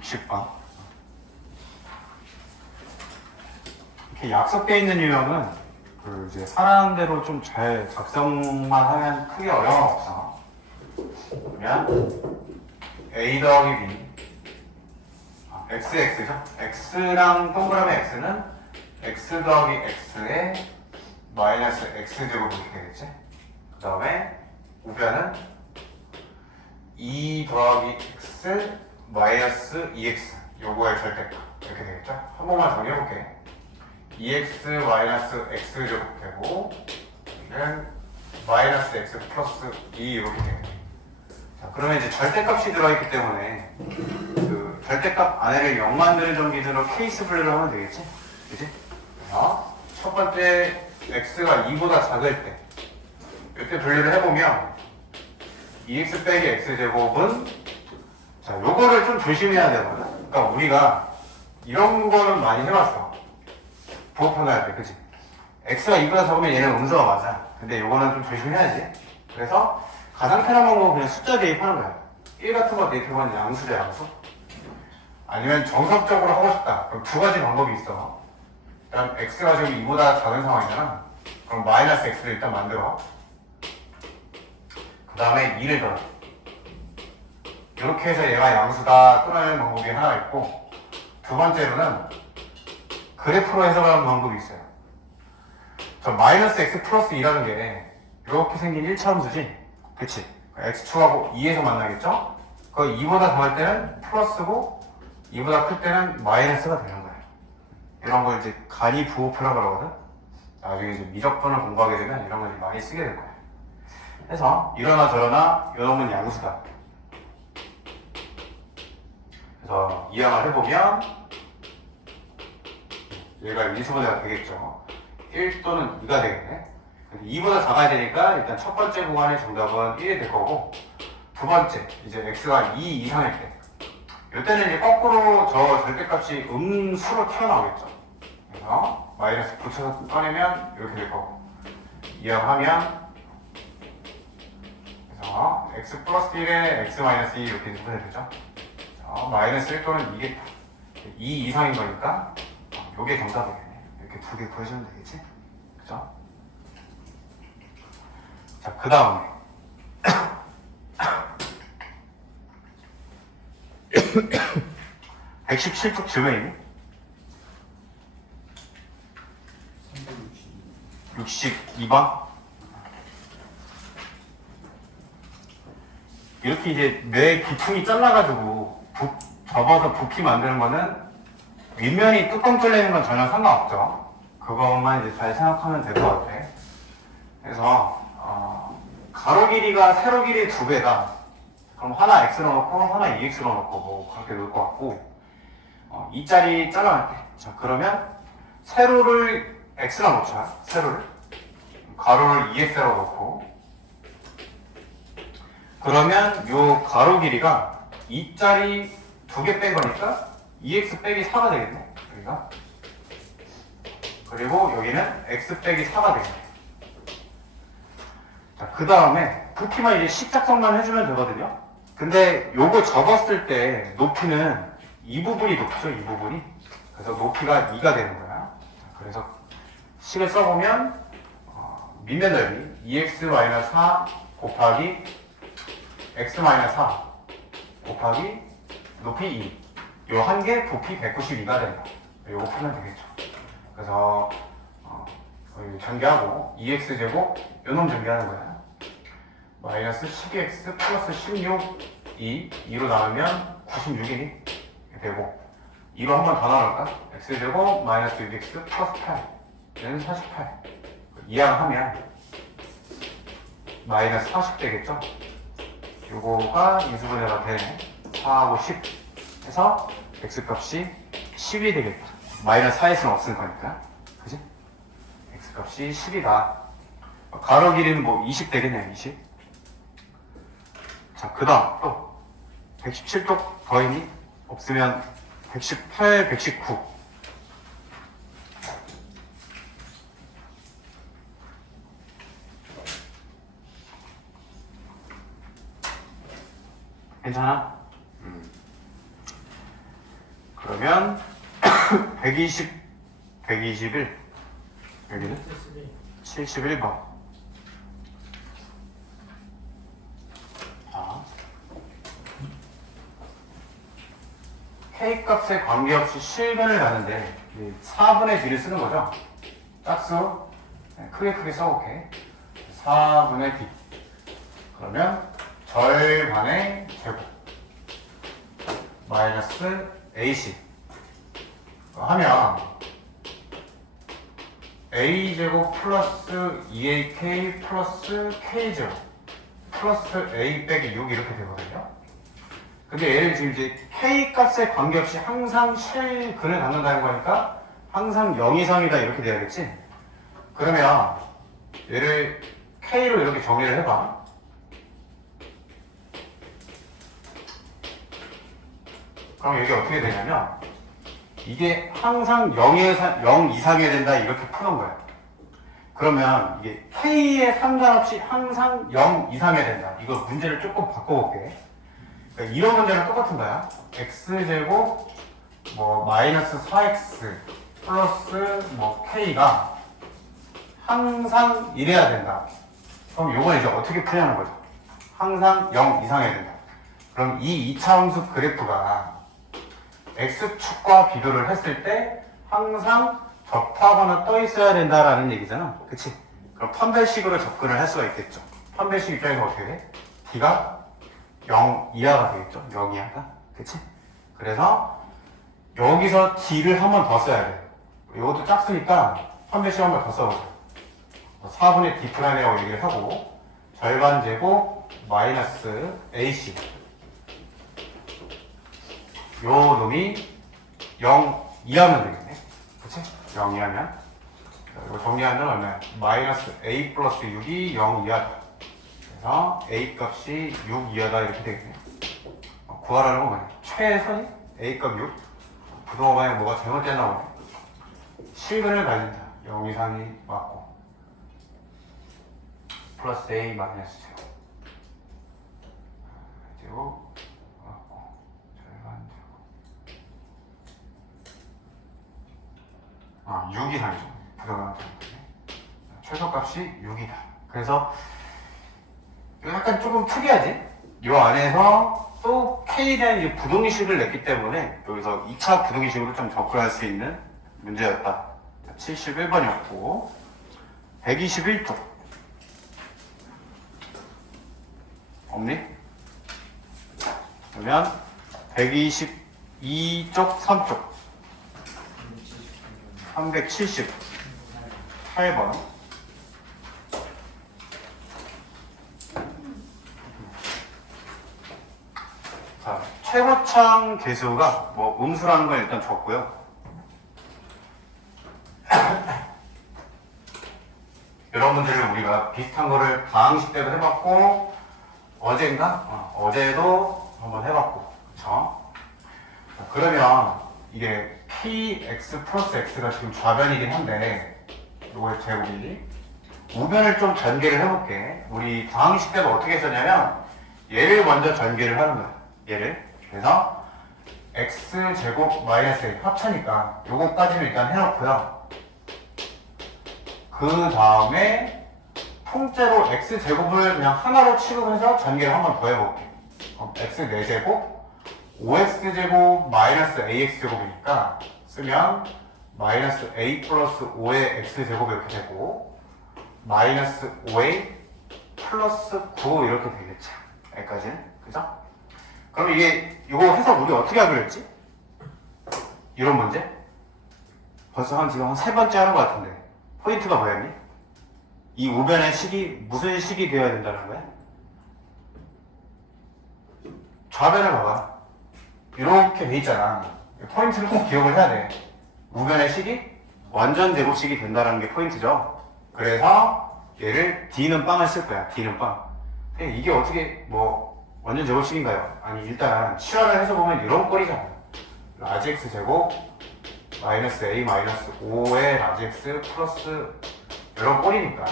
60번. 이렇게 약속되어 있는 유형은 그 이제 하라는 대로 좀 잘 작성만 하면 크게 어려움 없어. 그러면 A 더하기 B xx죠? x랑 동그라미 x는 x 더하기 x에 마이너스 x제곱 이렇게 되겠지? 그 다음에 우변은 2 더하기 x 마이너스 2x 요거의 절대값 이렇게 되겠죠? 한 번만 정리해볼게. 2x 마이너스 x제곱 되고 여기는 마이너스 x 플러스 2 이렇게 되겠죠. 자, 그러면 이제 절대값이 들어있기 때문에 그 절대값 안에를 0 만드는 기준으로 케이스 분류를 하면 되겠지? 그치? 첫 번째 x가 2보다 작을 때 이때 분류를 해보면 2x 빼기 x제곱은 자 요거를 좀 조심해야 되거든. 그러니까 우리가 이런 거는 많이 해봤어. 부호표할 때, 그치? x가 2보다 작으면 얘는 음수가 맞아. 근데 요거는 좀 조심해야지. 그래서 가장 편한 방법은 그냥 숫자 대입하는 거야. 1 같은 거 대입해보면 양수죠, 양수. 아니면 정석적으로 하고 싶다. 그럼 두 가지 방법이 있어. 일단 x가 지금 2보다 작은 상황이잖아. 그럼 마이너스 x를 일단 만들어. 그 다음에 2를 더해. 이렇게 해서 얘가 양수다 끊어내는 방법이 하나 있고, 두 번째로는 그래프로 해석하는 방법이 있어요. 저 마이너스 x 플러스 2라는 게 이렇게 생긴 1차 함수지? 그치? x축하고 2에서 만나겠죠? 그 2보다 작을 때는 플러스고 2보다 클 때는 마이너스가 되는 거예요. 이런 걸 이제 간이 부호표라고 그러거든? 나중에 이제 미적분을 공부하게 되면 이런 걸 많이 쓰게 될 거예요. 그래서 이러나 저러나 요놈은 양수다. 그래서 이항을 해보면 얘가 인수분해가 되겠죠. 1 또는 2가 되겠네. 2보다 작아야 되니까 일단 첫 번째 구간의 정답은 1이 될 거고, 두 번째 이제 x가 2 이상일 때 이때는 이제 거꾸로 저 절대값이 음수로 튀어나오겠죠. 그래서 마이너스 붙여서 꺼내면 이렇게 될 거고, 이항하면 그래서 x 플러스 1에 x 마이너스 2 이렇게 분해 되죠. 마이너스 1 또는 2겠다. 2 이상인 거니까 요게 정답이겠네. 이렇게 두 개 구해주면 되겠지? 그죠? 자, 그 다음에 117쪽 질문이네. 62번. 이렇게 이제 뇌 기퉁이 잘라가지고 접어서 부피 만드는 거는 윗면이 뚜껑 뚫리는 건 전혀 상관없죠. 그것만 이제 잘 생각하면 될 것 같아. 그래서 가로 길이가 세로 길이 2배다. 그럼 하나 x로 넣고 하나 2x로 넣고 뭐 그렇게 넣을 것 같고, 2짜리 잘라낼게. 자, 그러면 세로를 x로 넣자. 세로를 가로를 2x로 넣고, 그러면 요 가로 길이가 2짜리 2개 뺀 거니까 2x 빼기 4가 되겠네. 여기가. 그리고 여기는 x 빼기 4가 되겠네. 자, 그 다음에 부피만 이제 식작성만 해주면 되거든요. 근데 요거 접었을 때 높이는 이 부분이 높죠, 이 부분이. 그래서 높이가 2가 되는 거야. 그래서 식을 써보면 밑면 넓이 2x-4 곱하기 x-4 곱하기 높이 2. 요 한 개 부피 192가 된다. 요거 풀면 되겠죠. 그래서 전개하고 2x제곱 요놈 전개하는 거야. 마이너스 12x 플러스 16 2로 나누면 96이니 되고, 2로 한 번 더 나눌까? x제곱 마이너스 6x 플러스 8 얘는 48. 이항하면 마이너스 40 되겠죠? 요거가 인수분해가 되네. 4하고 10 해서 x값이 10이 되겠다. 마이너스 4에서는 없을 거니까. 그지? x값이 10이다. 가로 길이는 뭐 20 되겠네요. 20. 자, 그 다음 또 117쪽 더했니? 없으면 118, 119. 괜찮아? 그러면 120, 121 여기는 71번. 자, K 값에 관계없이 실근을 가는데 4분의 D를 쓰는 거죠. 짝수 크게 써볼게. 4분의 D. 그러면 절반의 제곱 마이너스 AC 하면 A제곱 플러스 2AK 플러스 K제곱 플러스 A 빼기 6 이렇게 되거든요. 근데 얘를 지금 이제 K 값에 관계없이 항상 실근을 갖는다는 거니까 항상 0 이상이다 이렇게 돼야겠지? 그러면 얘를 K로 이렇게 정의를 해봐. 그럼 이게 어떻게 되냐면 이게 항상 0 이상이어야 된다 이렇게 푸는 거야. 그러면 이게 K에 상관없이 항상 0 이상이어야 된다. 이거 문제를 조금 바꿔볼게. 그러니까 이런 문제랑 똑같은 거야. X제곱 뭐 마이너스 4X 플러스 뭐 K가 항상 이래야 된다. 그럼 요건 이제 어떻게 풀냐는 거죠. 항상 0 이상이어야 된다. 그럼 이 2차함수 그래프가 X축과 비교를 했을 때 항상 접하거나 떠 있어야 된다라는 얘기잖아. 그치? 그럼 판별식으로 접근을 할 수가 있겠죠. 판별식 입장에서 어떻게 돼? D가 0 이하가 되겠죠. 0 이하가. 그치? 그래서 여기서 D를 한 번 더 써야 돼. 이것도 짝수니까 판별식 한 번 더 써보자. 4분의 D 플라이라고 얘기를 하고 절반 제곱 마이너스 AC 요 놈이 0 이하면 되겠네. 그치? 0 이하면 이거 정리하면 얼마야? 마이너스 A 플러스 6이 0 이하다. 그래서 A 값이 6 이하다 이렇게 되겠네. 구하라는 건 뭐냐? 최선이 A 값 6. 부동호반에 뭐가 잘못됐나 보네. 실근을 가진다. 0 이상이 맞고 플러스 A 마이너스 제곱 맞고 절반 제곱 6 이상이죠. 부동호반 최소값이 6이다. 그래서 약간 조금 특이하지? 이 안에서 또 K에 대한 이제 부동의식을 냈기 때문에 여기서 2차 부동의식으로 좀 접근할 수 있는 문제였다. 71번이었고 121쪽 없니? 그러면 122쪽 3쪽 378번 자, 최고창 개수가 뭐 음수라는 건 일단 적고요. 여러분들을 우리가 비슷한 거를 방학식 때도 해봤고 어제인가? 어제도 한번 해봤고 그쵸? 그러면 이게 px 플러스 x가 지금 좌변이긴 한데 이거의 제곱이 우변을 좀 전개를 해볼게. 우리 방학식 때도 어떻게 했었냐면 얘를 먼저 전개를 하는 거야. 얘를. 그래서 x제곱 마이너스 a 합차니까 요거까지는 일단 해놓고요. 그 다음에 통째로 x제곱을 그냥 하나로 취급해서 전개를 한 번 더 해볼게. x 4제곱 5x제곱 마이너스 ax제곱이니까 쓰면 마이너스 a 플러스 5의 x제곱 이렇게 되고 마이너스 5a 플러스 9 이렇게 되겠죠. 여기까지는. 그죠? 그럼 이거 해서 우리 어떻게 하기로 했지? 이런 문제? 벌써 지금 한 3번째 하는 것 같은데 포인트가 뭐였니? 이 우변의 식이 무슨 식이 되어야 된다는 거야? 좌변을 봐봐. 이렇게 돼 있잖아. 포인트를 꼭 기억을 해야 돼. 우변의 식이 완전 제곱식이 된다는 게 포인트죠. 그래서 얘를 D는 빵을 쓸 거야. D는 빵. 이게 어떻게 뭐 완전 제곱식인가요? 아니 일단 치환을 해서 보면 이런 꼴이잖아. 라지 x 제곱 마이너스 a 마이너스 5의 라지 x 플러스 이런 꼴이니까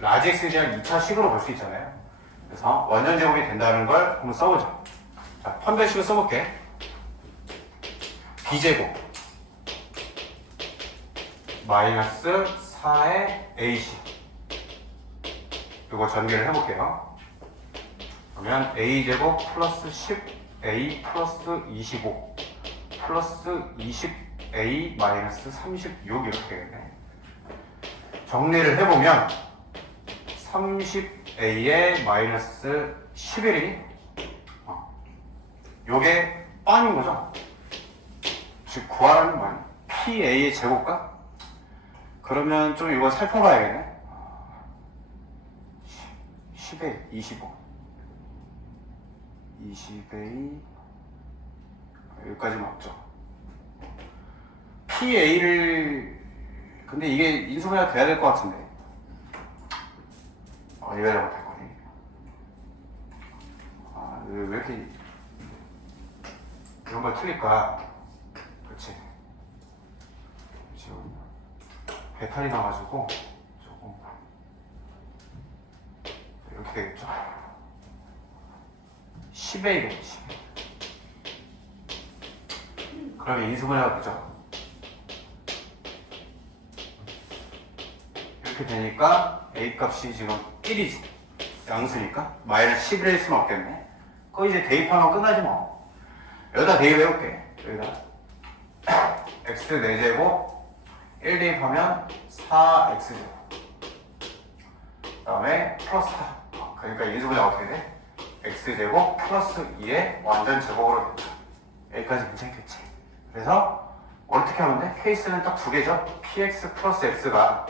라지 x에 대한 2차 식으로 볼 수 있잖아요. 그래서 완전 제곱이 된다는 걸 한번 써보자. 자, 판별식을 써볼게. b제곱 마이너스 4의 ac 이거 전개를 해볼게요. 그러면 a제곱 플러스 10a 플러스 25 플러스 20a 마이너스 36 이렇게 되겠네. 정리를 해보면 30a에 마이너스 11이 요게 빤인 거죠. 즉 구하라는 말이야. PA의 제곱값? 그러면 좀 이거 살펴봐야겠네. 10에 25 20에 여기까지 맞죠. PA를 근데 이게 인수분해가 돼야 될 것 같은데 이거 잘못할 거니. 왜 이렇게 이런 걸 틀릴까? 그치? 지금 배탈이 나가지고 조금 이렇게 되겠죠? 10에 10. 그러면 인수분해가 되죠? 이렇게 되니까 A 값이 지금 1이지. 양수니까 마이너스 11일 수는 없겠네. 그거 이제 대입하면 끝나지 뭐. 여기다 대입해볼게. 여기다 x 4제곱 1 대입하면 4x제곱 그 다음에 플러스 4. 그러니까 인수분해가 어떻게 돼? x제곱 플러스 2의 완전 제곱으로 된다. 여기까지 괜찮겠지. 그래서 어떻게 하면 돼? 케이스는 딱 두 개죠. px 플러스 x가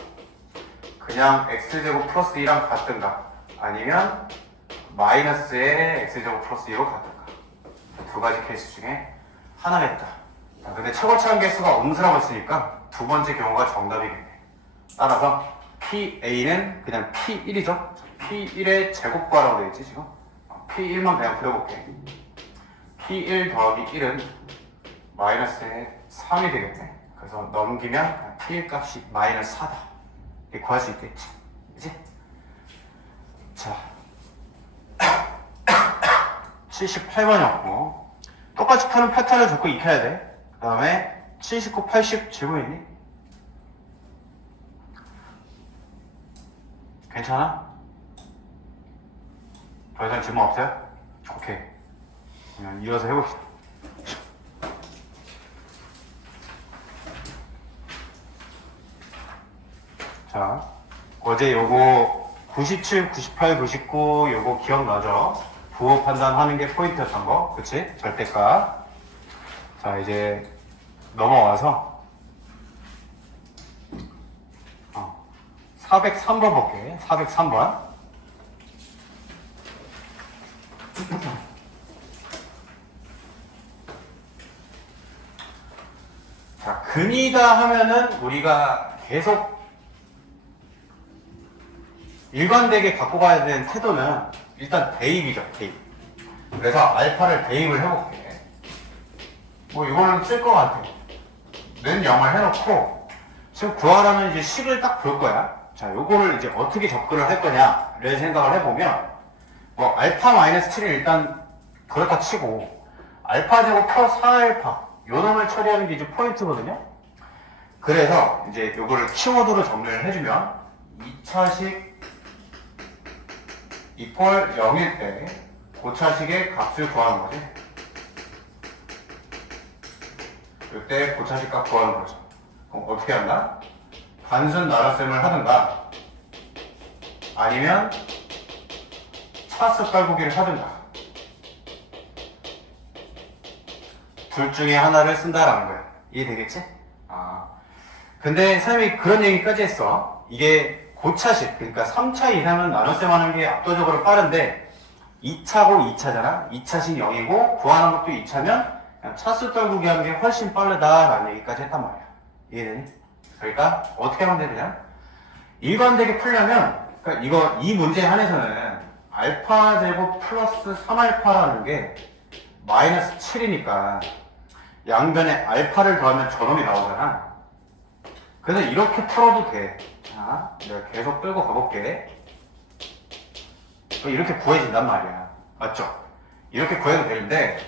그냥 x제곱 플러스 2랑 같든가 아니면 마이너스의 x제곱 플러스 2로 같든가 두 가지 케이스 중에 하나겠다. 근데 최고차원 개수가 음수라고 했으니까 두 번째 경우가 정답이겠네. 따라서 PA는 그냥 P1이죠. P1의 제곱과라고 되어 있지 지금. P1만 그냥 그려볼게. P1 더하기 1은 마이너스의 3이 되겠네. 그래서 넘기면 P1 값이 마이너스 4다. 이렇게 구할 수 있겠지. 그치? 자 78번이었고 똑같이 푸는 패턴을 자꾸 익혀야 돼. 그 다음에 79, 80 질문 있니? 괜찮아? 더 이상 질문 없어요? 오케이. 그냥 이어서 해봅시다. 자, 어제 요거 97, 98, 99 요거 기억나죠? 부호 판단하는 게 포인트였던 거. 그치? 절대값. 자, 이제 넘어와서 403번 볼게. 403번. 자, 근이다 하면은 우리가 계속 일관되게 갖고 가야 되는 태도는 일단 대입이죠, 대입. 그래서 알파를 대입을 해볼게. 뭐 이거는 쓸 것 같아. 는 0을 해놓고 지금 구하라면 이제 식을 딱 볼 거야. 자, 요거를 이제 어떻게 접근을 할 거냐를 생각을 해보면 뭐 알파 마이너스 7을 일단 그렇다 치고 알파 제곱 플러스 4알파 요 놈을 처리하는 게 이제 포인트거든요. 그래서 이제 요거를 키워드로 정리를 해주면 2차식 이퀄 0일 때 고차식의 값을 구하는 거지. 이때 고차식 값 구하는 거죠. 그럼 어떻게 한다? 단순 나눗셈을 하든가 아니면 차수 깔보기를 하든가 둘 중에 하나를 쓴다라는 거야. 이해되겠지? 근데 선생님이 그런 얘기까지 했어. 이게 고차식, 그러니까 3차 이상은 나눗셈 하는 게 압도적으로 빠른데 2차고 2차잖아. 2차식 0이고 구하는 것도 2차면 그냥 차수 떨구기 하는 게 훨씬 빠르다라는 얘기까지 했단 말이야. 이해되니? 그러니까 어떻게 하면 되냐? 일관되게 풀려면 그러니까 이 문제에 한해서는 알파 제곱 플러스 3알파라는 게 마이너스 7이니까 양변에 알파를 더하면 저놈이 나오잖아. 그래서 이렇게 풀어도 돼. 자, 내가 계속 끌고 가볼게. 이렇게 구해진단 말이야. 맞죠? 이렇게 구해도 되는데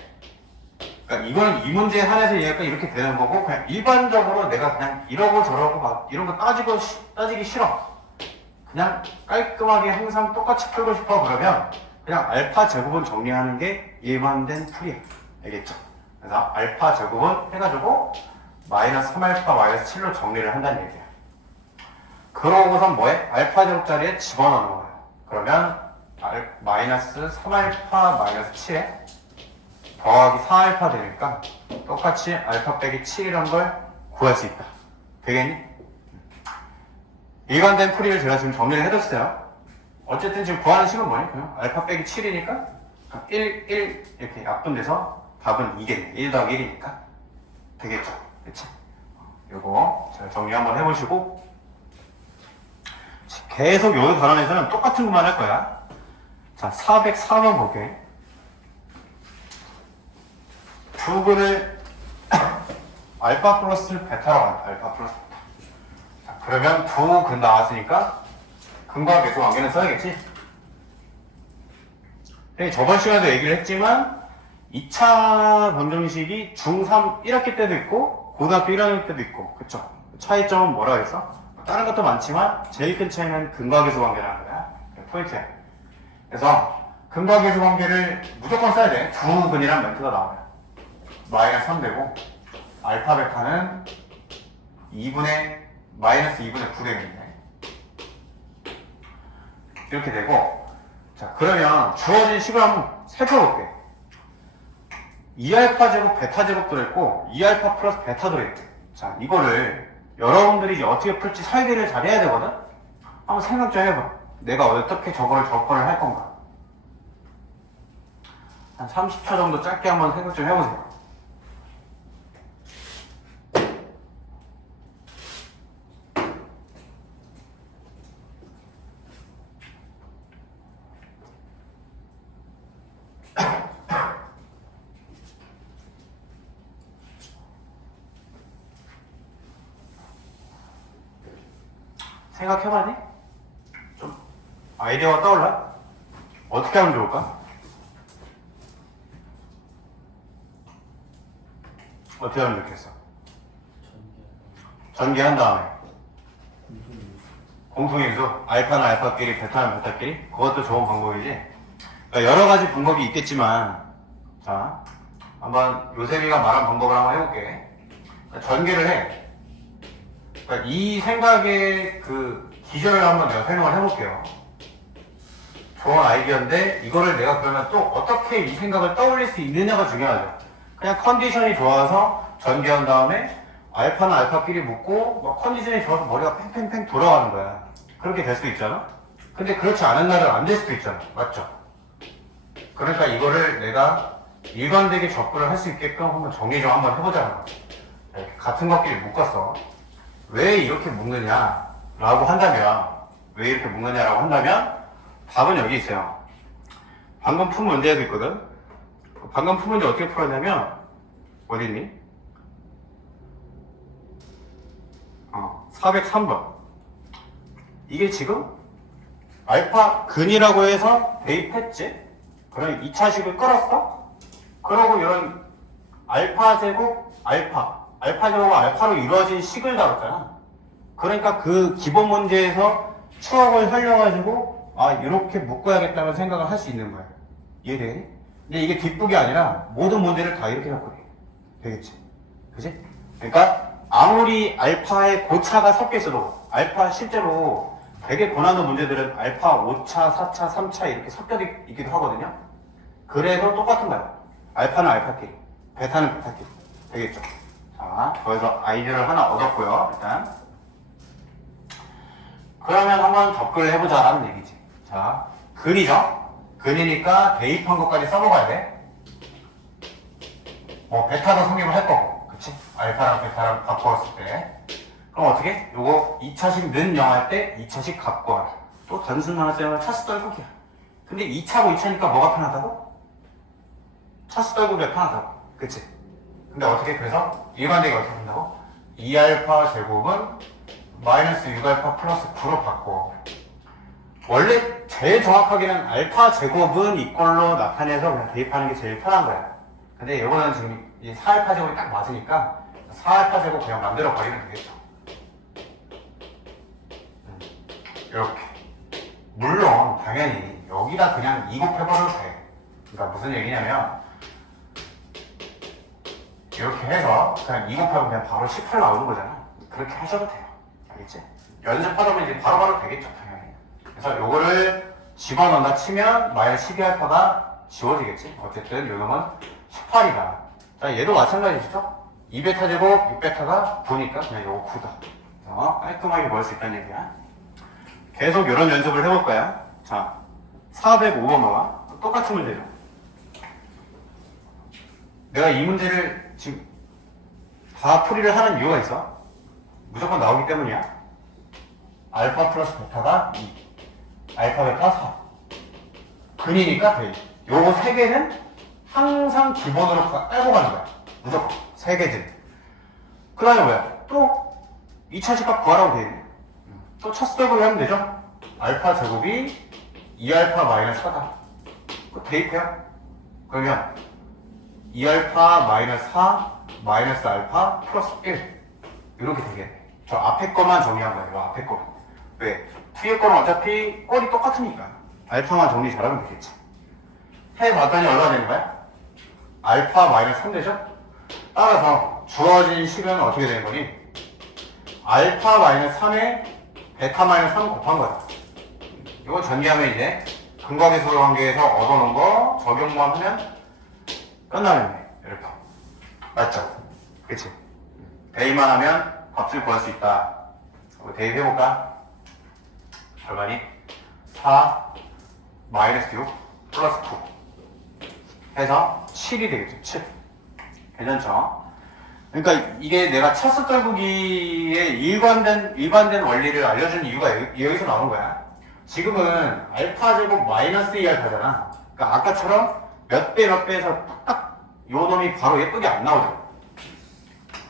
그러니까 이거는 이 문제에 한해서 얘가 이렇게 되는 거고, 그냥 일반적으로 내가 그냥 이러고 저러고 막 이런 거 따지기 싫어. 그냥 깔끔하게 항상 똑같이 풀고 싶어. 그러면 그냥 알파 제곱은 정리하는 게 일반된 풀이야. 알겠죠? 그래서 알파 제곱은 해가지고 마이너스 3알파 마이너스 7로 정리를 한다는 얘기야. 그러고선 뭐해? 알파 제곱 자리에 집어넣는 거예요. 그러면 마이너스 3알파 마이너스 7에 더하기 4알파 되니까 똑같이 알파 빼기 7이라는 걸 구할 수 있다. 되겠니? 일관된 풀이를 제가 지금 정리를 해뒀어요. 어쨌든 지금 구하는 식은 뭐니? 그냥 알파 빼기 7이니까 1 이렇게 약분돼서 답은 2겠네. 1 더하기 1이니까 되겠죠? 그치? 요거 제가 정리 한번 해보시고 계속 여기 관련해서는 똑같은 것만 할 거야. 자, 404번 볼게. 두 근을 알파 플러스 베타로 간다. 알파 플러스 베타. 자, 그러면 두 근 나왔으니까 근과 계수 관계는 써야겠지? 저번 시간에도 얘기를 했지만 2차 방정식이 중3 1학기 때도 있고 고등학교 1학년 때도 있고, 그쵸? 차이점은 뭐라고 했어? 다른 것도 많지만 제일 큰 차이는 근과 계수 관계라는 거야. 포인트야. 그래서 근과 계수 관계를 무조건 써야 돼. 두 근이란 멘트가 나와요. 마이너스 3 되고 알파 베타는 마이너스 2분의 9 되겠네. 이렇게 되고, 자, 그러면 주어진 식을 한번 살펴볼게. 2알파 제곱 베타 제곱 들어있고 2알파 플러스 베타 들어있대. 자, 이거를 여러분들이 이제 어떻게 풀지 설계를 잘 해야 되거든? 한번 생각 좀 해봐. 내가 어떻게 저거를 접근을 할 건가? 한 30초 정도 짧게 한번 생각 좀 해보세요. 생각해봤니? 좀 아이디어가 떠올라? 어떻게 하면 좋을까? 어떻게 하면 좋겠어? 전개한 다음에 공통인수 알파는 알파끼리 베타는 베타끼리? 그것도 좋은 방법이지. 그러니까 여러 가지 방법이 있겠지만, 자, 한번 요셉이가 말한 방법을 한번 해볼게. 그러니까 전개를 해. 그러니까 이 생각의 그 기전을 한번 내가 설명을 해볼게요. 좋은 아이디어인데 이거를 내가 그러면 또 어떻게 이 생각을 떠올릴 수 있느냐가 중요하죠. 그냥 컨디션이 좋아서 전개한 다음에 알파는 알파끼리 묶고 뭐 컨디션이 좋아서 머리가 팽팽팽 돌아가는 거야. 그렇게 될 수도 있잖아. 근데 그렇지 않은 날은 안 될 수도 있잖아. 맞죠? 그러니까 이거를 내가 일관되게 접근을 할 수 있게끔 한번 정리 좀 한번 해보자는 거야. 이렇게 같은 것끼리 묶었어. 왜 이렇게 묶느냐라고 한다면 답은 여기 있어요. 방금 푼 문제도 있거든. 방금 푼 문제 어떻게 풀었냐면 어디 있니? 403번. 이게 지금 알파 근이라고 해서 대입했지? 그럼 2차식을 끌었어? 그러고 이런 알파 제곱 제곱과 알파로 이루어진 식을 다뤘잖아. 그러니까 그 기본 문제에서 추억을 살려가지고 이렇게 묶어야겠다는 생각을 할 수 있는 거야. 이해되니? 근데 이게 뒷북이 아니라 모든 문제를 다 이렇게 잡고 돼. 되겠지? 그치? 그러니까 아무리 알파의 고차가 섞여 있어도 알파 실제로 되게 고난도 문제들은 알파 5차, 4차, 3차 이렇게 섞여 있기도 하거든요. 그래서 똑같은 거야. 알파는 알파끼리, 베타는 베타끼리. 되겠죠? 자, 거기서 아이디어를 하나 얻었고요. 일단 그러면 한번 접근을 해보자라는 얘기지. 자, 근이죠? 근이니까 대입한 것까지 써먹어야 돼. 뭐 베타도 성립을 할 거고, 그치? 알파랑 베타랑 바꾸었을 때. 그럼 어떻게? 요거 2차식 는 0 할 때 2차식 갖고 와라. 또 단순 하나쓰면 차수 떨국이야. 근데 2차고 2차니까 뭐가 편하다고? 차수 떨국이 편하다고. 그치? 근데 어떻게? 그래서 일반되게 어떻게 된다고? 2알파 제곱은 마이너스 6알파 플러스 9로 바꿔. 원래 제일 정확하게는 알파 제곱은 이꼴로 나타내서 그냥 대입하는 게 제일 편한 거야. 근데 이거는 지금 이 4알파 제곱이 딱 맞으니까 4알파 제곱 그냥 만들어 버리면 되겠죠. 이렇게. 물론 당연히 여기다 그냥 2 곱해버려도 돼. 그러니까 무슨 얘기냐면 이렇게 해서 그냥 2 곱하면 그냥 바로 18 나오는 거잖아. 그렇게 하셔도 돼요. 알겠지? 연습하다 보면 이제 바로바로 되겠죠, 당연히. 그래서 요거를 집어넣는다 치면 마이너스 12알파가 지워지겠지. 어쨌든 요 놈은 18이다. 자, 얘도 마찬가지죠? 2베타 제곱 6베타가 9니까 그냥 요거 9다. 그래서 깔끔하게 모을 수 있다는 얘기야. 계속 이런 연습을 해볼까요? 자, 405번 봐봐. 똑같은 문제죠. 내가 이 문제를 지금 다 풀이를 하는 이유가 있어. 무조건 나오기 때문이야. 알파 플러스 베타가 2, 알파 베타 4. 근이니까 돼. 요거 3개는 항상 기본으로 깔고 가는 거야. 무조건 3개든. 그 다음에 뭐야? 또 2차 집합 구하라고 돼 있네. 또 차수법을 하면 되죠? 알파 제곱이 2알파 마이너스 4다. 그 대입해요. 그러면 2알파 마이너스 4 마이너스 알파 플러스 1 이렇게 되겠네. 저 앞에 거만 정리한 거예요. 앞에 거. 왜? 뒤에 거는 어차피 꼴이 똑같으니까 알파만 정리 잘하면 되겠지. 해봤더니 얼마 되는 거야? 알파 마이너스 3 되죠? 따라서 주어진 식은 어떻게 되는 거니? 알파 마이너스 3에 베타 마이너스 3 곱한 거야. 이거 전개하면 이제 근거계수 관계에서 얻어놓은 거 적용만 하면 끝나겠네. 이렇게. 맞죠? 그치? 대입만 하면 값을 구할 수 있다. 대입해볼까? 결과니 4 마이너스 6 플러스 9 해서 7이 되겠죠. 7. 괜찮죠? 그러니까 이게 내가 차수 떨구기의 일반된 원리를 알려준 이유가 여기서 나오는 거야. 지금은 알파 제곱 마이너스 2알파잖아. 그러니까 아까처럼 몇 배에서 딱 요 놈이 바로 예쁘게 안 나오죠.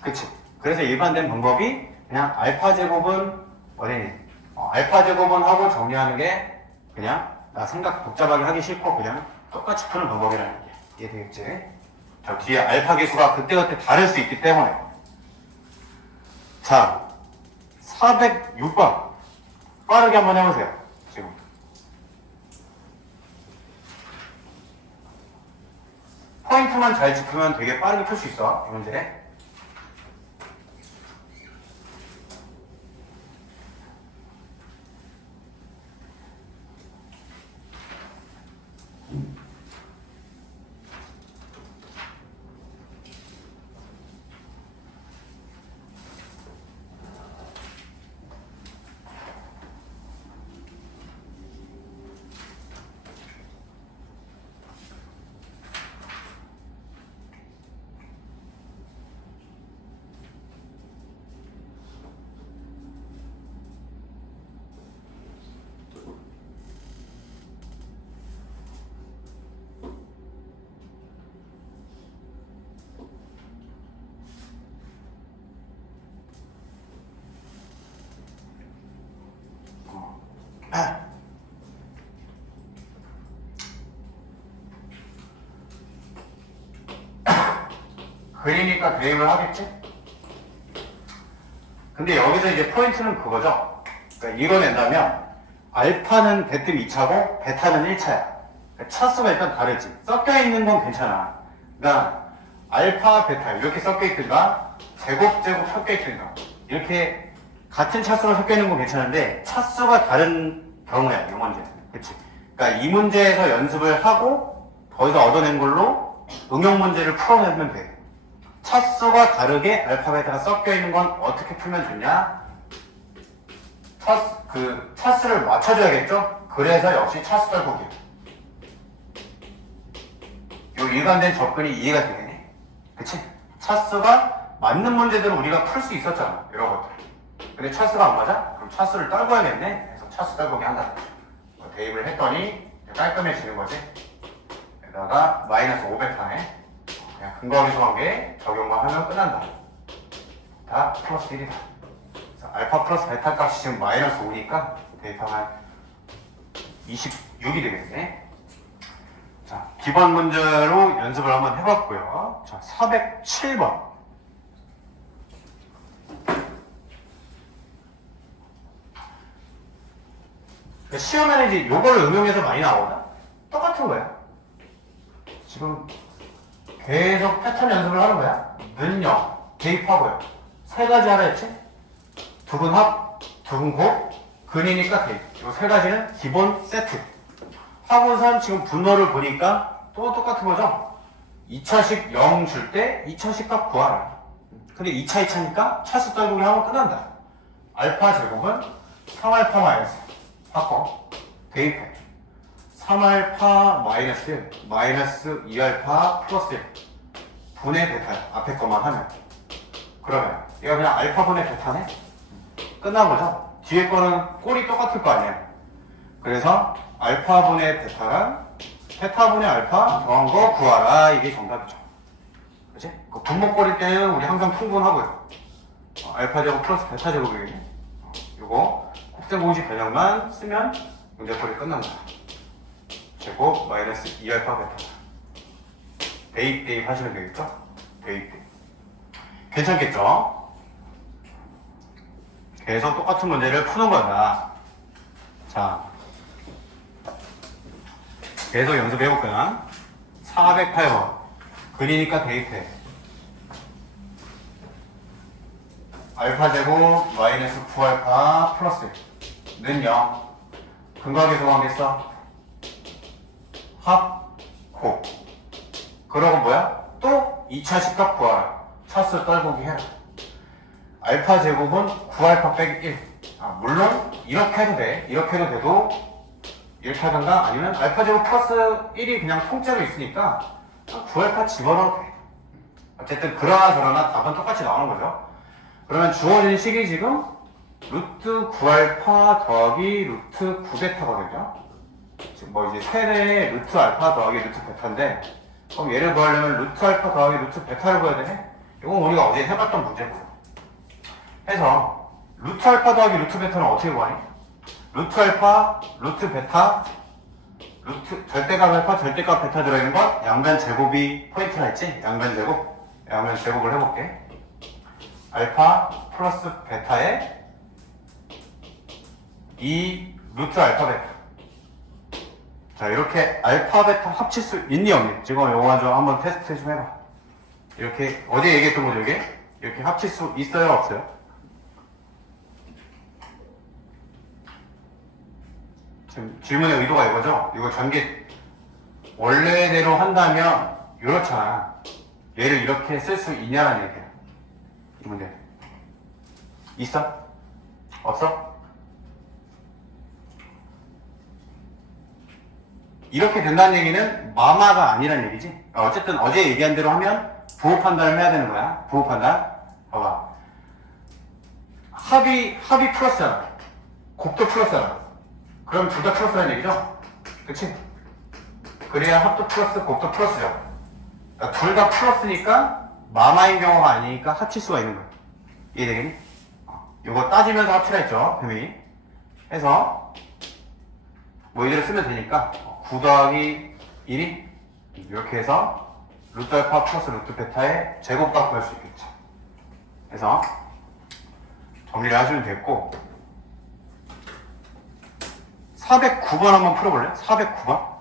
그치? 그래서 일반된 방법이 그냥 알파 제곱은 어디니? 알파 제곱은 하고 정리하는 게 그냥 나 생각 복잡하게 하기 싫고 그냥 똑같이 푸는 방법이라는 게 이해되겠지? 자, 뒤에 알파 계수가 그때그때 다를 수 있기 때문에. 자, 406번 빠르게 한번 해보세요. 지금 포인트만 잘 짚으면 되게 빠르게 풀 수 있어, 이 문제. 그리니까 대입을 하겠지? 근데 여기서 이제 포인트는 그거죠. 그러니까 이뤄낸다면 알파는 대뜸 2차고 베타는 1차야. 그러니까 차수가 일단 다르지. 섞여 있는 건 괜찮아. 그러니까 알파, 베타 이렇게 섞여 있든가 제곱 섞여 있든가 이렇게 같은 차수로 섞여 있는 건 괜찮은데 차수가 다른 경우야, 이 문제는. 그치? 그러니까 이 문제에서 연습을 하고 거기서 얻어낸 걸로 응용 문제를 풀어내면 돼. 차수가 다르게 알파, 베타가 섞여 있는 건 어떻게 풀면 좋냐? 차수를 맞춰줘야겠죠? 그래서 역시 차수 떨구기. 요 일관된 접근이 이해가 되겠네. 그치? 차수가 맞는 문제들은 우리가 풀 수 있었잖아. 이런 것들. 근데 차수가 안 맞아? 그럼 차수를 떨궈야겠네. 그래서 차수 떨구기 한다. 대입을 했더니 깔끔해지는 거지. 여기다가 마이너스 5베타네. 그냥 근거계수 관계 적용만 하면 끝난다. 다 플러스 1이다. 알파 플러스 베타 값이 지금 마이너스 5니까 대입하면 26이 되겠네. 자, 기본 문제로 연습을 한번 해봤고요. 자, 407번. 시험에는 이제 요거를 응용해서 많이 나오거든? 똑같은 거야. 지금 계속 패턴 연습을 하는 거야. 능력, 대입하고요. 세 가지 하라 했지? 두분합, 두분곱, 근이니까 대입. 이 세 가지는 기본 세트. 하고선 지금 분모를 보니까 또 똑같은 거죠? 2차식 0 줄 때 2차식 값 구하라. 근데 2차 2차니까 차수 떨구기 하면 끝난다. 알파 제곱은 3알파 마이너스 바꿔 대입해. 3알파 마이너스 2알파 플러스 1 분의 베타야. 앞에 것만 하면. 그러면 얘가 그냥 알파 분의 베타네? 끝난 거죠? 뒤에 거는 꼴이 똑같을 거 아니야. 그래서 알파 분의 베타랑 베타 분의 알파 더한 거 구하라. 이게 정답이죠. 그치? 그 분모꼴일 때는 우리 항상 통분하고요. 알파 제곱 플러스 베타 제곱이겠네. 요거 곱셈공식 변형만 쓰면 문제풀이 끝난다. 제곱 마이너스 2알파 베타. 대입 하시면 되겠죠? 대입. 괜찮겠죠? 계속 똑같은 문제를 푸는 거다. 자, 계속 연습해볼까요? 408번. 근이니까 대입해. 알파 제곱 마이너스 9알파 플러스 는 0. 근각의 소함했어. 합, 곱. 그러고 뭐야? 또 2차 식값 구하라. 차수 떨구기 해라. 알파 제곱은 9알파 빼기 1. 물론 이렇게 해도 돼. 이렇게 해도 돼도 이렇게 하던가 아니면 알파 제곱 플러스 1이 그냥 통째로 있으니까 9알파 집어넣어도 돼. 어쨌든 그러나 저러나 답은 똑같이 나오는 거죠. 그러면 주어진 식이 지금 루트 9알파 더하기 루트 9베타거든요. 지금 뭐 이제 세례의 루트 알파 더하기 루트 베타인데 그럼 얘를 구하려면 루트 알파 더하기 루트 베타를 구해야 되네? 이건 우리가 어제 해봤던 문제고요. 해서 루트 알파 더하기 루트 베타는 어떻게 구하니? 루트 알파, 루트 베타, 루트 절대값 알파, 절대값 베타 들어있는 건 양변 제곱이 포인트라 했지? 양변 제곱. 양변 제곱을 해볼게. 알파 플러스 베타에 2 루트 알파 베타. 자, 이렇게 알파 베타 합칠 수 있니 없니? 지금 요거 좀 한번 테스트 좀 해봐. 이렇게 어제 얘기했던 거죠, 이게? 이렇게 합칠 수 있어요, 없어요? 지금 질문의 의도가 이거죠? 이거 전개 원래대로 한다면 이렇잖아. 얘를 이렇게 쓸 수 있냐라는 얘기야. 이 문제. 있어? 없어? 이렇게 된다는 얘기는 마마가 아니란 얘기지. 어쨌든 어제 얘기한 대로 하면 부호 판단을 해야 되는 거야. 부호 판단. 봐봐. 합이 플러스잖아. 곱도 플러스잖아. 그럼 둘 다 플러스라는 얘기죠? 그치? 그래야 합도 플러스, 곱도 플러스죠. 그러니까 둘 다 플러스니까 마마인 경우가 아니니까 합칠 수가 있는 거야. 이해되겠니? 이거 따지면서 합치라 했죠, 뱀이. 해서 뭐 이대로 쓰면 되니까 9 더하기 1이 이렇게 해서 루트 알파 플러스 루트 베타의 제곱값 구할 수 있겠죠. 그래서 정리를 하시면 됐고 409번 한번 풀어볼래요? 409번?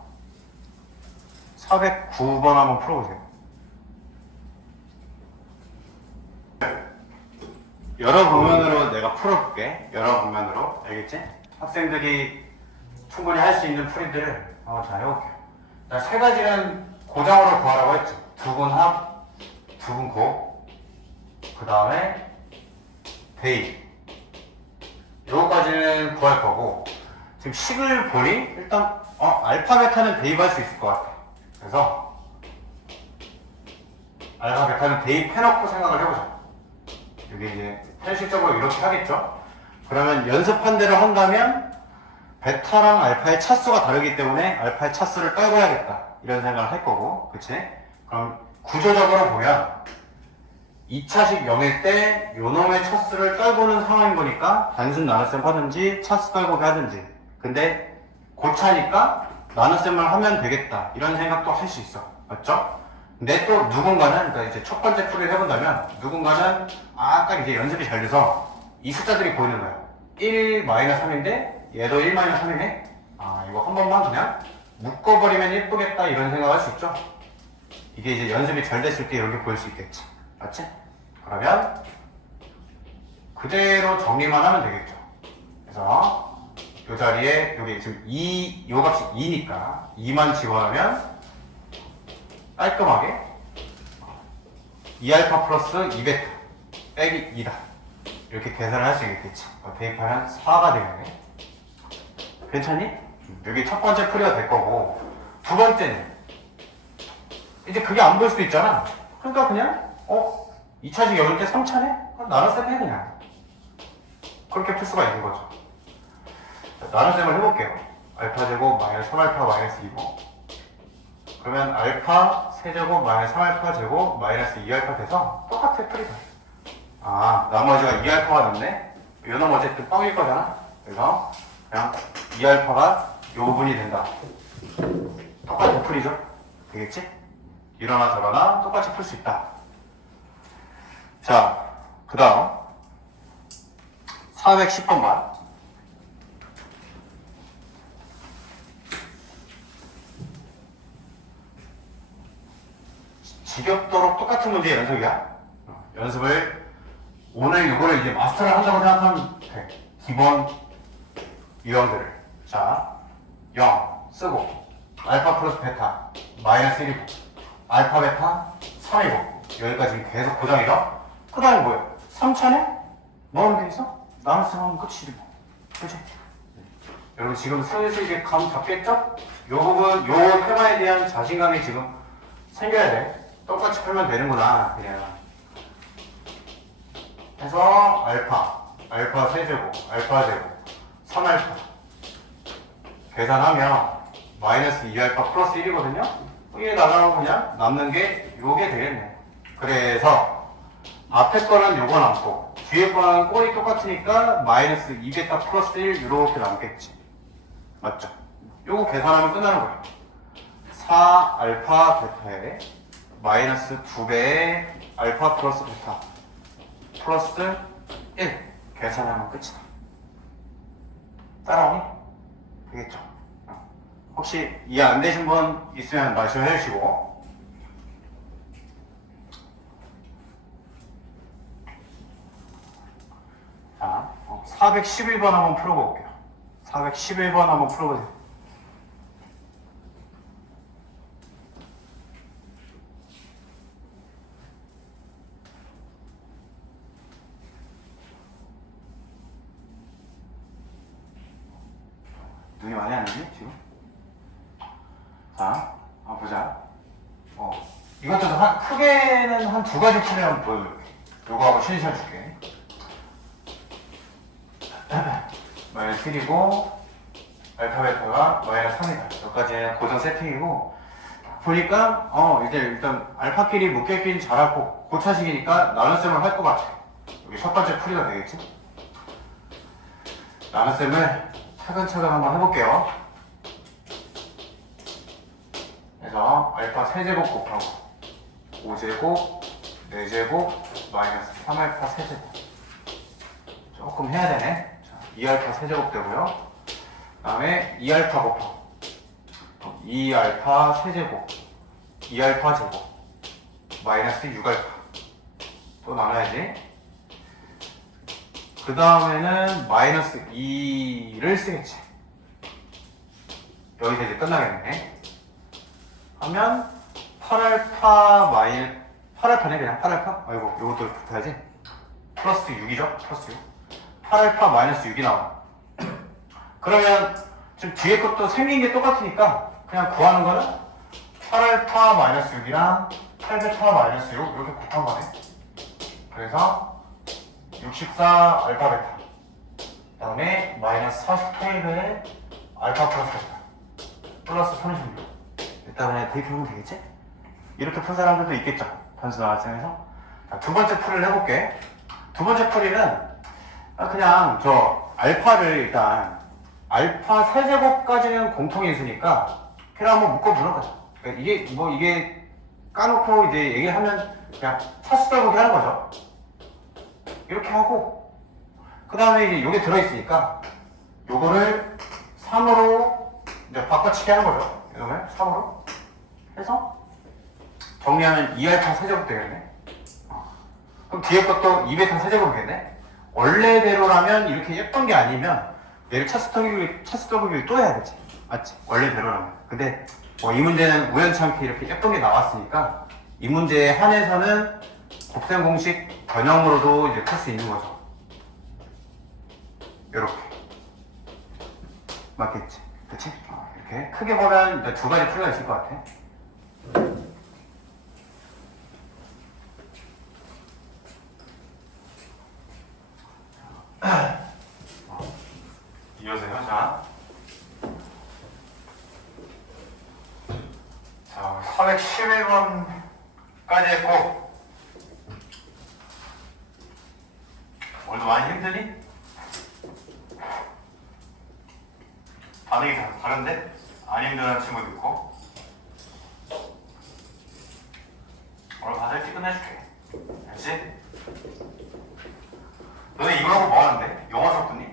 409번 한번 풀어보세요. 여러 방면으로 내가 풀어볼게. 여러 방면으로. 알겠지? 학생들이 충분히 할 수 있는 풀이들을 한번 잘 해볼게요. 자, 세 가지는 고정으로 구하라고 했죠. 두분합, 두분곱, 그 다음에 대입. 요거까지는 구할 거고 지금 식을 보니 일단 알파 베타는 대입할 수 있을 것 같아. 그래서 알파 베타는 대입해놓고 생각을 해보자. 여기 이제 현실적으로 이렇게 하겠죠. 그러면 연습한 대로 한다면 베타랑 알파의 차수가 다르기 때문에 알파의 차수를 떨궈야겠다 이런 생각을 할 거고, 그치? 그럼 구조적으로 보면 2차식 0일 때 요놈의 차수를 떨구는 상황인 거니까 단순 나눗셈 하든지 차수 떨구기 하든지. 근데 고차니까 나눗셈을 하면 되겠다 이런 생각도 할 수 있어. 맞죠? 근데 또 누군가는, 그러니까 이제 첫 번째 풀이를 해본다면 누군가는 딱 이제 연습이 잘 돼서 이 숫자들이 보이는 거야. 1-3인데 얘도 1-3이네. 이거 한 번만 그냥 묶어버리면 예쁘겠다 이런 생각할 수 있죠. 이게 이제 연습이 잘 됐을 때 이렇게 보일 수 있겠지. 맞지? 그러면 그대로 정리만 하면 되겠죠. 그래서 이 자리에 여기 지금 요 값이 2니까 2만 집어넣으면 깔끔하게 2알파 플러스 2베타 빼기 2다 이렇게 계산을 할 수 있겠지. 대입하면 4가 되겠네. 괜찮니? 여기 첫 번째 풀이가 될 거고, 두 번째는 이제 그게 안 보일 수도 있잖아. 그러니까 그냥 2차식 여길 때 3차네? 나눗셈 해 그냥. 그렇게 풀 수가 있는 거죠. 나눗셈을 해볼게요. 알파 제곱 마이너스 3알파 마이너스 2고, 그러면 알파 세제곱 마이너스 3알파 제곱 마이너스 2알파 돼서 똑같아 풀이가. 나머지가 2알파가 남네? 요 나머지 또 뻥일 거잖아. 그래서 그냥 2알파가 요 부분이 된다. 똑같은 풀이죠. 되겠지? 이러나 저러나 똑같이 풀 수 있다. 자, 그 다음 410번 봐. 지겹도록 똑같은 문제 연속이야. 연습을 오늘 이거를 이제 마스터를 한다고 생각하면 돼. 기본 유형들을. 자, 0 쓰고 알파 플러스 베타 마이너스 1이고 알파 베타 3이고 여기까지 계속 고정이죠. 그 다음에 뭐예요? 3차네? 넣으면 되겠어? 나눗셈 하면 끝이지 뭐. 그치? 여러분 지금 슬슬 이제 감 잡겠죠? 요 부분, 요 테마에 대한 자신감이 지금 생겨야 돼. 똑같이 풀면 되는구나 그냥. 해서 알파 세제곱, 알파 제곱, 3알파 계산하면 마이너스 2알파 플러스 1이거든요? 여기에 나가면 그냥 남는 게 요게 되겠네. 그래서 앞에 거는 요거 남고 뒤에 거는 꼴이 똑같으니까 마이너스 2베타 플러스 1 이렇게 남겠지. 맞죠? 요거 계산하면 끝나는 거예요. 4알파 베타에 마이너스 2배의 알파 플러스 베타 플러스 1 계산하면 끝이다. 따라오니? 되겠죠? 혹시 이해 안 되신 분 있으면 말씀해 주시고. 자, 411번 한번 풀어볼게요. 411번 한번 풀어보세요. 눈이 많이 안 오지 지금? 자, 한번 보자. 이것도 크게는 한 두 가지 풀이 한번 보여줄게. 요거하고 신시해 줄게. 마이너스 1이고 알파 베타가 마이너스 3이다. 여기까지 고정 세팅이고, 보니까 이제 일단 알파끼리 묶여있긴 잘하고 고차식이니까 나눗셈을 할 것 같아. 여기 첫 번째 풀이가 되겠지? 나눗셈을 차근차근 한번 해볼게요. 그래서 알파 세제곱 곱하고 5제곱 4제곱 마이너스 3알파 세제곱 조금 해야 되네. 자, 2알파 세제곱 되고요. 그 다음에 2알파 곱하고 2알파 세제곱 2알파 제곱 마이너스 6알파 또 나눠야지. 그 다음에는 마이너스 2를 쓰겠지. 여기서 이제 끝나겠네. 하면 8알파네 그냥 8알파? 아이고 이것도 붙어야지. 플러스 6이죠? 플러스 6. 8알파 마이너스 6이 나와. 그러면 지금 뒤에 것도 생긴 게 똑같으니까 그냥 구하는 거는 8알파 마이너스 6이랑 8베타 마이너스 6 이렇게 곱한 거네. 그래서 64 알파 베타 그 다음에 마이너스 48의 알파 플러스 베타 플러스 36 일단 그냥 대입하면 되겠지? 이렇게 푼 사람들도 있겠죠? 단수 나눗셈에서. 두 번째 풀이를 해볼게. 두 번째 풀이는 그냥 저 알파를 일단 알파 세제곱까지는 공통인수니까 걔를 한번 묶어보는 거죠. 그러니까 이게 까놓고 이제 얘기하면 그냥 차수절보기 하는 거죠. 이렇게 하고 그 다음에 이제 요게 들어있으니까 요거를 3으로 이제 바꿔치기 하는 거죠. 이놈을 3으로 해서 정리하면 2알파 세제곱 되겠네. 그럼 뒤에 것도 2베타 세제곱 되겠네. 원래대로라면 이렇게 예쁜 게 아니면 얘를 차수더블기를 또 해야겠지. 맞지? 원래대로라면. 근데 뭐 이 문제는 우연찮게 이렇게 예쁜 게 나왔으니까 이 문제에 한해서는 곱셈 공식 변형으로도 이제 풀 수 있는 거죠. 이렇게 맞겠지? 그치? 이렇게 크게 보면 이제 두 가지 풀가 있을 것 같아. 이어서요. 자, 411번까지 했고 오늘도 많이 힘드니? 반응이 다른데? 안 힘드는 친구도 있고 오늘 다들 일찍 끝내줄게. 알지? 너네 이거 하고 뭐 하는데? 영어 수업 듣니?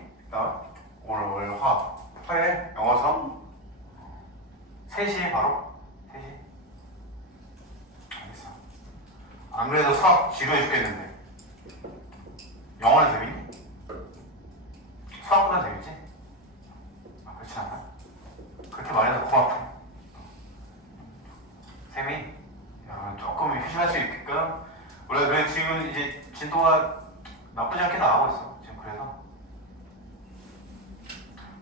오늘 화요일 영어 수업 3시에 바로? 3시? 알겠어. 안 그래도 수학 지루해 죽겠는데 영어는 재밌니? 수학보다 재밌지? 그렇지 않아? 그렇게 말해서 고맙다. 쌤이 조금 휴식할 수 있게끔 원래 그래 지금 이제 진도가 나쁘지 않게 나가고 있어. 지금 그래서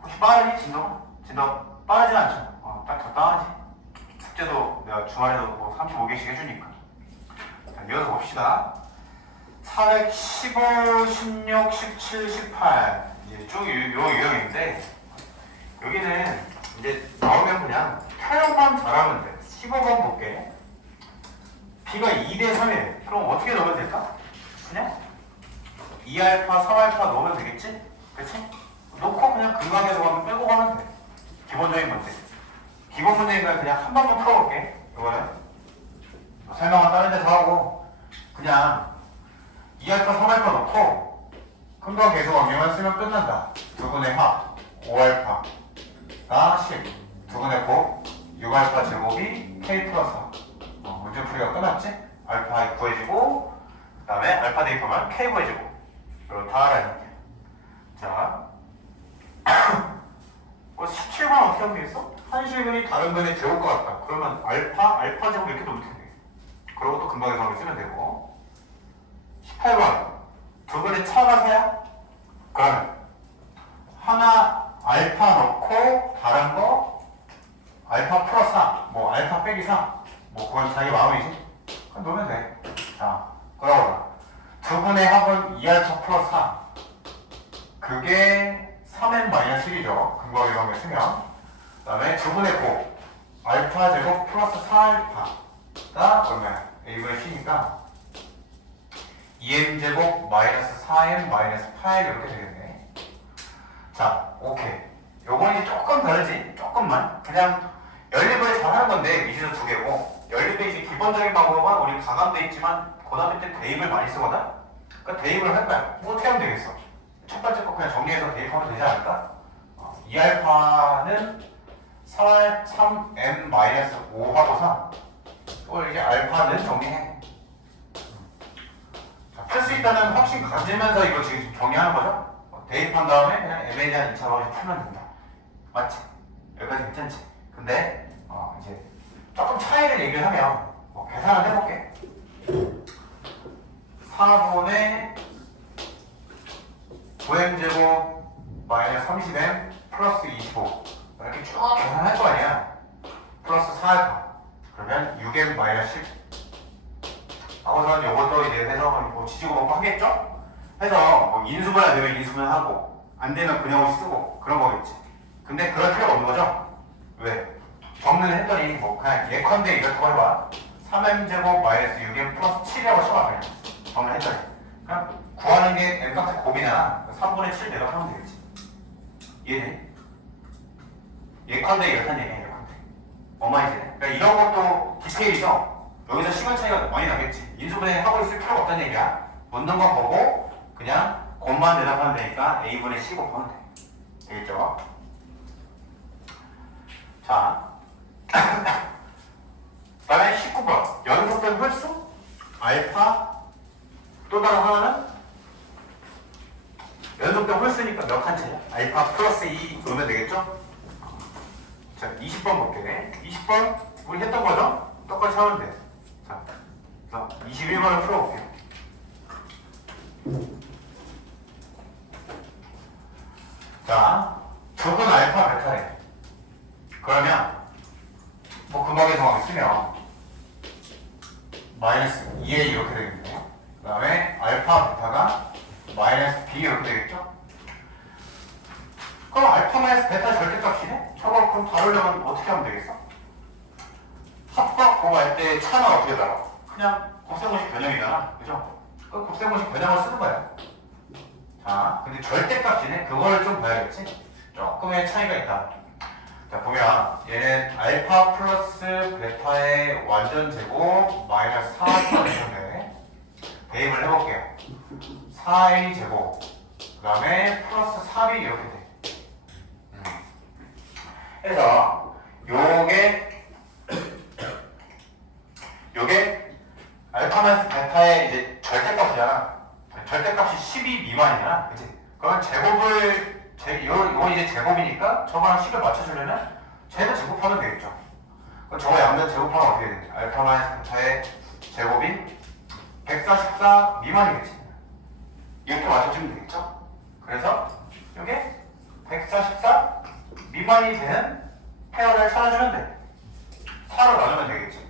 혹시 빠르니 진도? 진도 빠르진 않죠? 딱 적당하지. 숙제도 내가 주말에도 뭐 35개씩 해주니까. 자, 이어서 봅시다. 415, 16, 17, 18 이제 쭉 요 유형인데 여기는 이제 나오면 그냥 표현만 잘하면 돼. 15번 볼게. B가 2대 3이에요. 그럼 어떻게 넣으면 될까? 그냥 2알파, 3알파 넣으면 되겠지? 그치? 놓고 그냥 근각에서 가면 빼고 가면 돼. 기본적인 문제. 기본 문제니까 그냥 한 번만 풀어볼게. 이거는 설명은 다른 데서 하고 그냥 2알파, 3알파 넣고 근각 계속 왕명만 쓰면 끝난다. 두분의 합 5알파가 10 두분의 곱 6알파 제곱이 K 플러스 4 문제 풀이가 끝났지? 알파 구해지고 그 다음에 알파 대입하면 K 구해지고 그렇다라는 얘기야. 자 17번 어떻게 하면 되겠어? 한실근이 다른 근의 제곱과 같다. 그러면 알파 제곱 이렇게 놓으면 돼. 그러고 또 근방에서 하면 쓰면 되고 18번 두 근의 차가 4야? 그러면 하나 알파 넣고 다른 거 알파 플러스 4, 뭐 알파 빼기 4, 뭐 그건 자기 마음이지. 그럼 넣으면 돼. 자, 그러고 두 분의 합은 2알파 플러스 4. 그게 3n-1이죠. 근거의 방에 쓰면. 그 다음에 두 분의 곱 알파 제곱 플러스 4알파가 얼마야? a분의 c니까 2m 제곱 마이너스 4m 마이너스 8 이렇게 되겠네. 자, 오케이. 요건 이제 조금 다르지? 조금만. 그냥 연립을 잘 하는 건데 미지수 두 개고 연립의 이제 기본적인 방법은 우리 가감돼 있지만 고등학교 때 대입을 많이 쓰거든? 그러니까 대입을 할 거야. 뭐 어떻게 하면 되겠어? 첫 번째 거 그냥 정리해서 대입하면 되지 않을까? 2알파는 3m-5 하고서 또 이제 알파는 정리해. 풀 수 있다는 확신 가지면서 이거 지금 정리하는 거죠? 대입한 다음에 그냥 M에 대한 2차 방식 풀면 된다. 맞지? 여기까지 괜찮지? 근데 이제 조금 차이를 얘기를 하면 계산을 해볼게. 4분의 9m제곱 마이너스 30m 플러스 25 이렇게 쭉 계산할 거 아니야. 플러스 4알파 그러면 6m 마이너스 10 하고서는 요것도 이제 해서 뭐 지지고 먹고 하겠죠? 해서 뭐 인수분할 되면 인수분할하고 안 되면 그냥 없이 쓰고 그런 거겠지. 근데 그럴 필요가 없는 거죠? 왜? 정리를 했더니 뭐 그냥 예컨대 이렇다고 해봐. 3m제곱 마이너스 6m 플러스 7이라고 쳐봐. 그냥 정리를 했더니 그냥 구하는 게 n값의 곱이잖아. 3분의 7 내가 하면 되겠지. 이해돼? 예컨대 이렇다는 얘기야. 예컨대 뭐만 이제. 그러니까 이런 것도 디테일이죠. 여기서 시간 차이가 많이 나겠지. 인수분해 하고 있을 필요가 없다는 얘기야. 묻는 거 보고 그냥 곱만 대답하면 되니까 a분의 15 보면 돼. 되겠죠? 자, 그다음에 19번 연속된 홀수 알파 또 다른 하나는 연속된 홀수니까 몇 칸째야? 알파 플러스 2 넣으면 되겠죠? 자, 20번 볼게. 20번 우리 했던 거죠? 똑같이 하면 돼. 자, 21번을 풀어볼게요. 자, 적은 알파 베타래. 그러면 뭐 금방의 정확히 쓰면 마이너스 2a 이렇게 되겠네요. 그 다음에 알파 베타가 마이너스 b 이렇게 되겠죠? 그럼 알파 마이너스 베타 절대값이네? 저걸 그럼 다루려면 어떻게 하면 되겠어? 합과 공할 때 차는 어떻게 다뤄? 그냥 곱셈공식 변형이잖아. 그죠? 그 곱셈공식 변형을 쓰는 거야. 자, 근데 절대값이네? 그걸 좀 봐야겠지? 조금의 차이가 있다. 자, 보면 얘는 알파 플러스 베타의 완전 제곱 마이너스 4알파 되는데 대입을 해볼게요. 4a 제곱 그 다음에 플러스 4b 이렇게 돼. 그래서 요게 알파 마이너스 베타의 이제 절대값이잖아. 절대값이 12 미만이잖아. 그치? 그럼 제곱을 요거 이제 제곱이니까 저거랑 10을 맞춰주려면 쟤도 제곱하면 되겠죠. 그럼 저거 양변 제곱하면 어떻게 되지? 알파 마이너스 베타의 제곱이 144 미만이겠지. 이렇게 맞춰주면 되겠죠. 그래서 이게 144 미만이 되는 페어를 찾아주면 돼. 4로 나누면 되겠지.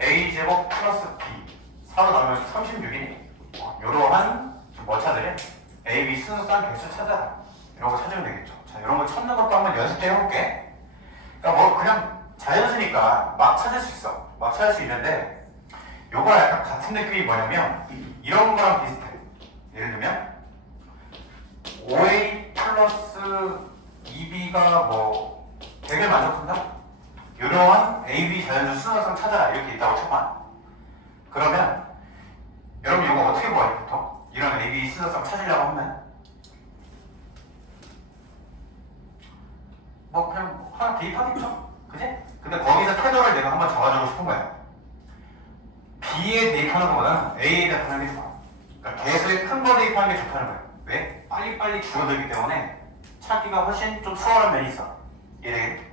a제곱 플러스 b 4로 나누면 36이니 요러한 뭐 찾으래? a, b 순서상 개수 찾아라. 이런 거 찾으면 되겠죠. 자, 이런 거 찾는 것도 한번 연습해 해볼게. 그러니까 뭐 그냥 자연수니까 막 찾을 수 있어. 막 찾을 수 있는데 요거랑 약간 같은 느낌이 뭐냐면 이런 거랑 비슷해. 예를 들면 5a 플러스 2b가 뭐 100을 만족한다? 이러한 a, b 자연수 순서상 찾아라. 이렇게 있다고 쳐봐. 그러면 여러분 이거 어떻게 구하니 보통? 이런 a, b 순서상 찾으려고 하면 뭐 그냥 하나 대입하겠죠? 그지? 근데 거기서 태도를 내가 한번 잡아주고 싶은 거야. B에 대입하는 것보다는 A에 대입하는 게 좋아. 그러니까 개수에 큰 거 대입하는 게 좋다는 거야. 왜? 빨리빨리 줄어들기 때문에 찾기가 훨씬 좀 수월한 면이 있어. 이해되겠지?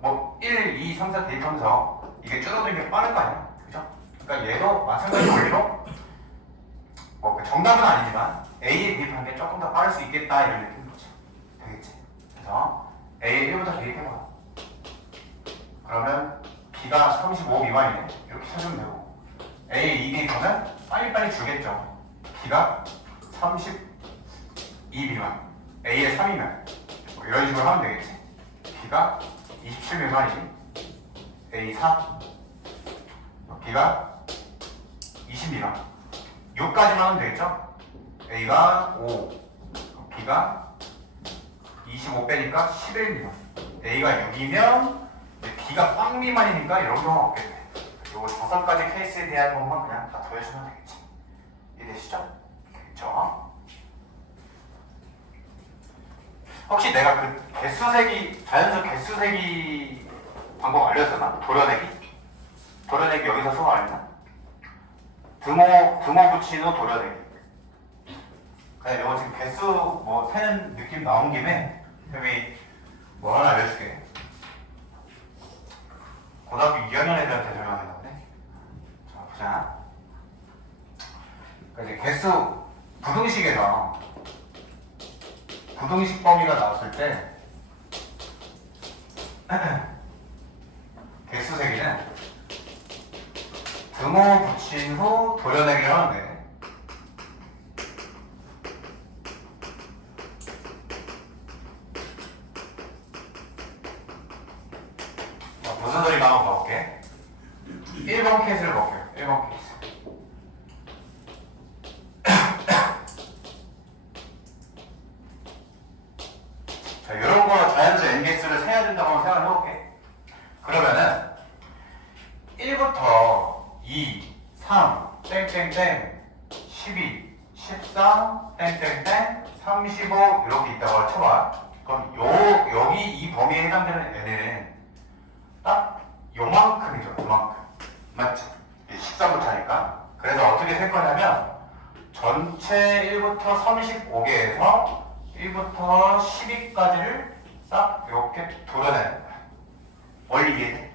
뭐 1, 2, 3, 4 대입하면서 이게 줄어들는 게 빠를 거 아니야? 그죠? 그러니까 얘도 마찬가지 원리로 뭐 정답은 아니지만 A에 대입하는 게 조금 더 빠를 수 있겠다 이런 느낌인 거죠. 되겠지? 그래서 A에 1부터 대입해봐. 그러면 B가 35 미만이네. 이렇게 찾으면 되고 A에 2 대입하면 빨리빨리 줄겠죠. B가 32 미만 A에 3이면 뭐 이런 식으로 하면 되겠지. B가 27 미만이니 A 4 B가 20 미만 6까지만 하면 되겠죠. A가 5 B가 25 빼니까 11 미만 A가 6이면 B가 빵 미만이니까 이런 경우는 없겠네. 요거 5가지 케이스에 대한 것만 그냥 다 더해주면 되겠지. 이해되시죠? 그렇죠? 혹시 내가 그 개수세기 자연수 개수세기 방법 알려줬나? 도려내기? 도려내기 여기서 수업 안 했나? 드모 붙인 후 도려내기. 그냥 이거 지금 개수 뭐 세는 느낌 나온 김에 여기 뭐 하나 알려줄게. 고등학교 2학년 애들한테 설명하는 건데. 자, 보자. 그러니까 이제 개수 부등식에서 부등식 범위가 나왔을 때 개수 세기는 등호 붙인 후 도려내기를 하는데 무슨 소리가 한번 봐볼게. 1번 케이스를 볼게요. 1번 케이스. 자, 이런 거 자연수 n개수를 세야 된다고 생각해볼게요. 그러면은 1부터 2, 3, 땡땡땡, 12, 13, 땡땡땡, 35 이렇게 있다고 쳐봐. 그럼 여기 이 범위에 해당되는 애는 딱 요만큼이죠. 요만큼. 맞죠? 13부터 하니까. 그래서 어떻게 셀 거냐면 전체 1부터 35개에서 1부터 12까지를 싹 이렇게 도려내는 거야. 원리 이해돼?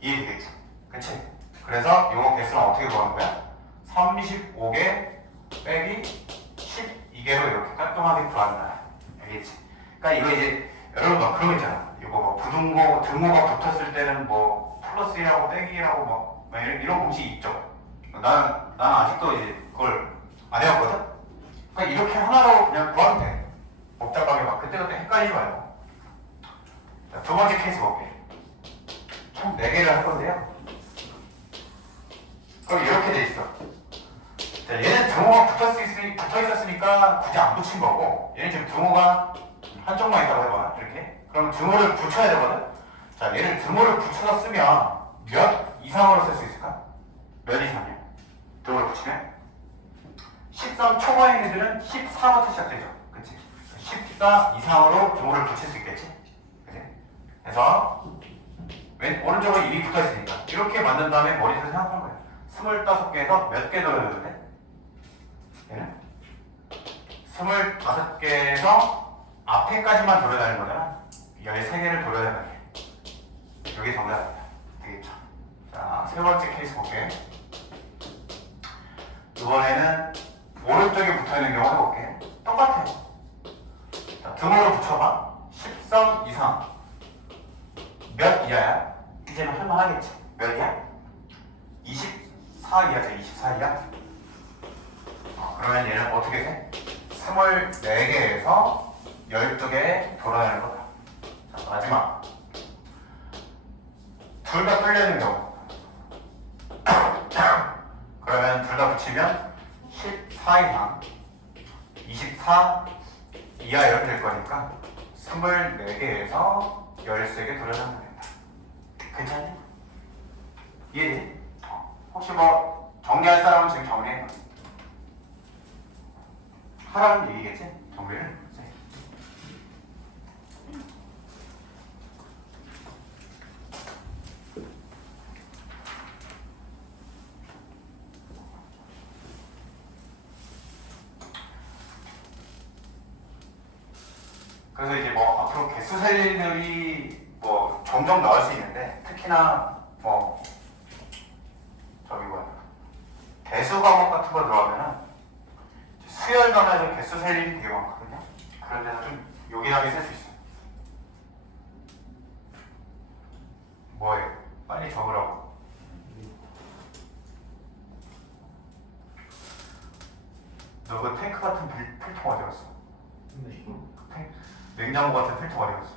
이해되겠지? 그치? 그래서 요거 개수는 어떻게 구하는 거야? 35개 빼기 12개로 이렇게 깔끔하게 구하는 거야. 알겠지? 그러니까 이거 이제 여러분 막 그런 거 있잖아. 이거 뭐 부등호, 등호가 붙었을 때는 뭐 플러스 1하고 빼기 1하고 뭐 이런 공식이 있죠. 나는 아직도 이제 그걸 안 해왔거든? 그러니까 이렇게 하나로 그냥 구하면 돼. 복잡하게 막 그때그때 헷갈리지 말고. 자, 두 번째 케이스 볼게. 총 4개를 할 건데요. 그럼 이렇게 돼 있어. 자, 얘는 등호가 붙어 있었으니까 굳이 안 붙인 거고, 얘는 지금 등호가 한쪽만 있다고 해봐. 이렇게. 그러면 등호를 붙여야 되거든? 자, 얘를 등호를 붙여서 쓰면 몇 이상으로 쓸 수 있을까? 몇 이상이야? 등호를 붙이면? 13 초과인 애들은 14부터 시작되죠. 그치? 14 이상으로 등호를 붙일 수 있겠지? 그치? 그래서 오른쪽으로 1이 붙어 있으니까 이렇게 만든 다음에 머릿속에 생각하는 거예요. 25개에서 몇 개 돌려야 돼? 얘는 25개에서 앞에까지만 돌려다니는 거잖아. 13개를 돌려다니는 거야. 여기 정답입니다. 되겠죠? 자, 세 번째 케이스 볼게. 이번에는 오른쪽에 붙어있는 경우 해볼게. 똑같아요. 자, 등호를 붙여봐. 13 이상. 몇 이하야? 이제는 할만하겠지. 몇 이하? 24 이하죠. 24 이하? 그러면 얘는 어떻게 돼? 24개에서 12개 돌아내는 거다. 자, 마지막. 둘 다 뚫려있는 경우. 그러면 둘 다 붙이면 14 이상, 24 이하 이렇게 될 거니까 24개에서 13개 돌아내면 된다. 괜찮니? 이해돼? 혹시 뭐 정리할 사람은 지금 정리해. 하라는 얘기겠지? 정리를. 그래서 이제 뭐 앞으로 개수 세리들이 뭐 종종 나올 수 있는데 특히나 뭐 저기 뭐야 대수 과목 같은 거 들어가면은 수열 과목에서 개수 세리이 되게 많거든요. 그런 데서 좀 요긴하게 쓸 수 있어요. 뭐예요? 빨리 적으라고. 너 그 탱크 같은 필통 어디 갔어? 냉장고 같은 필통 어디 갔어?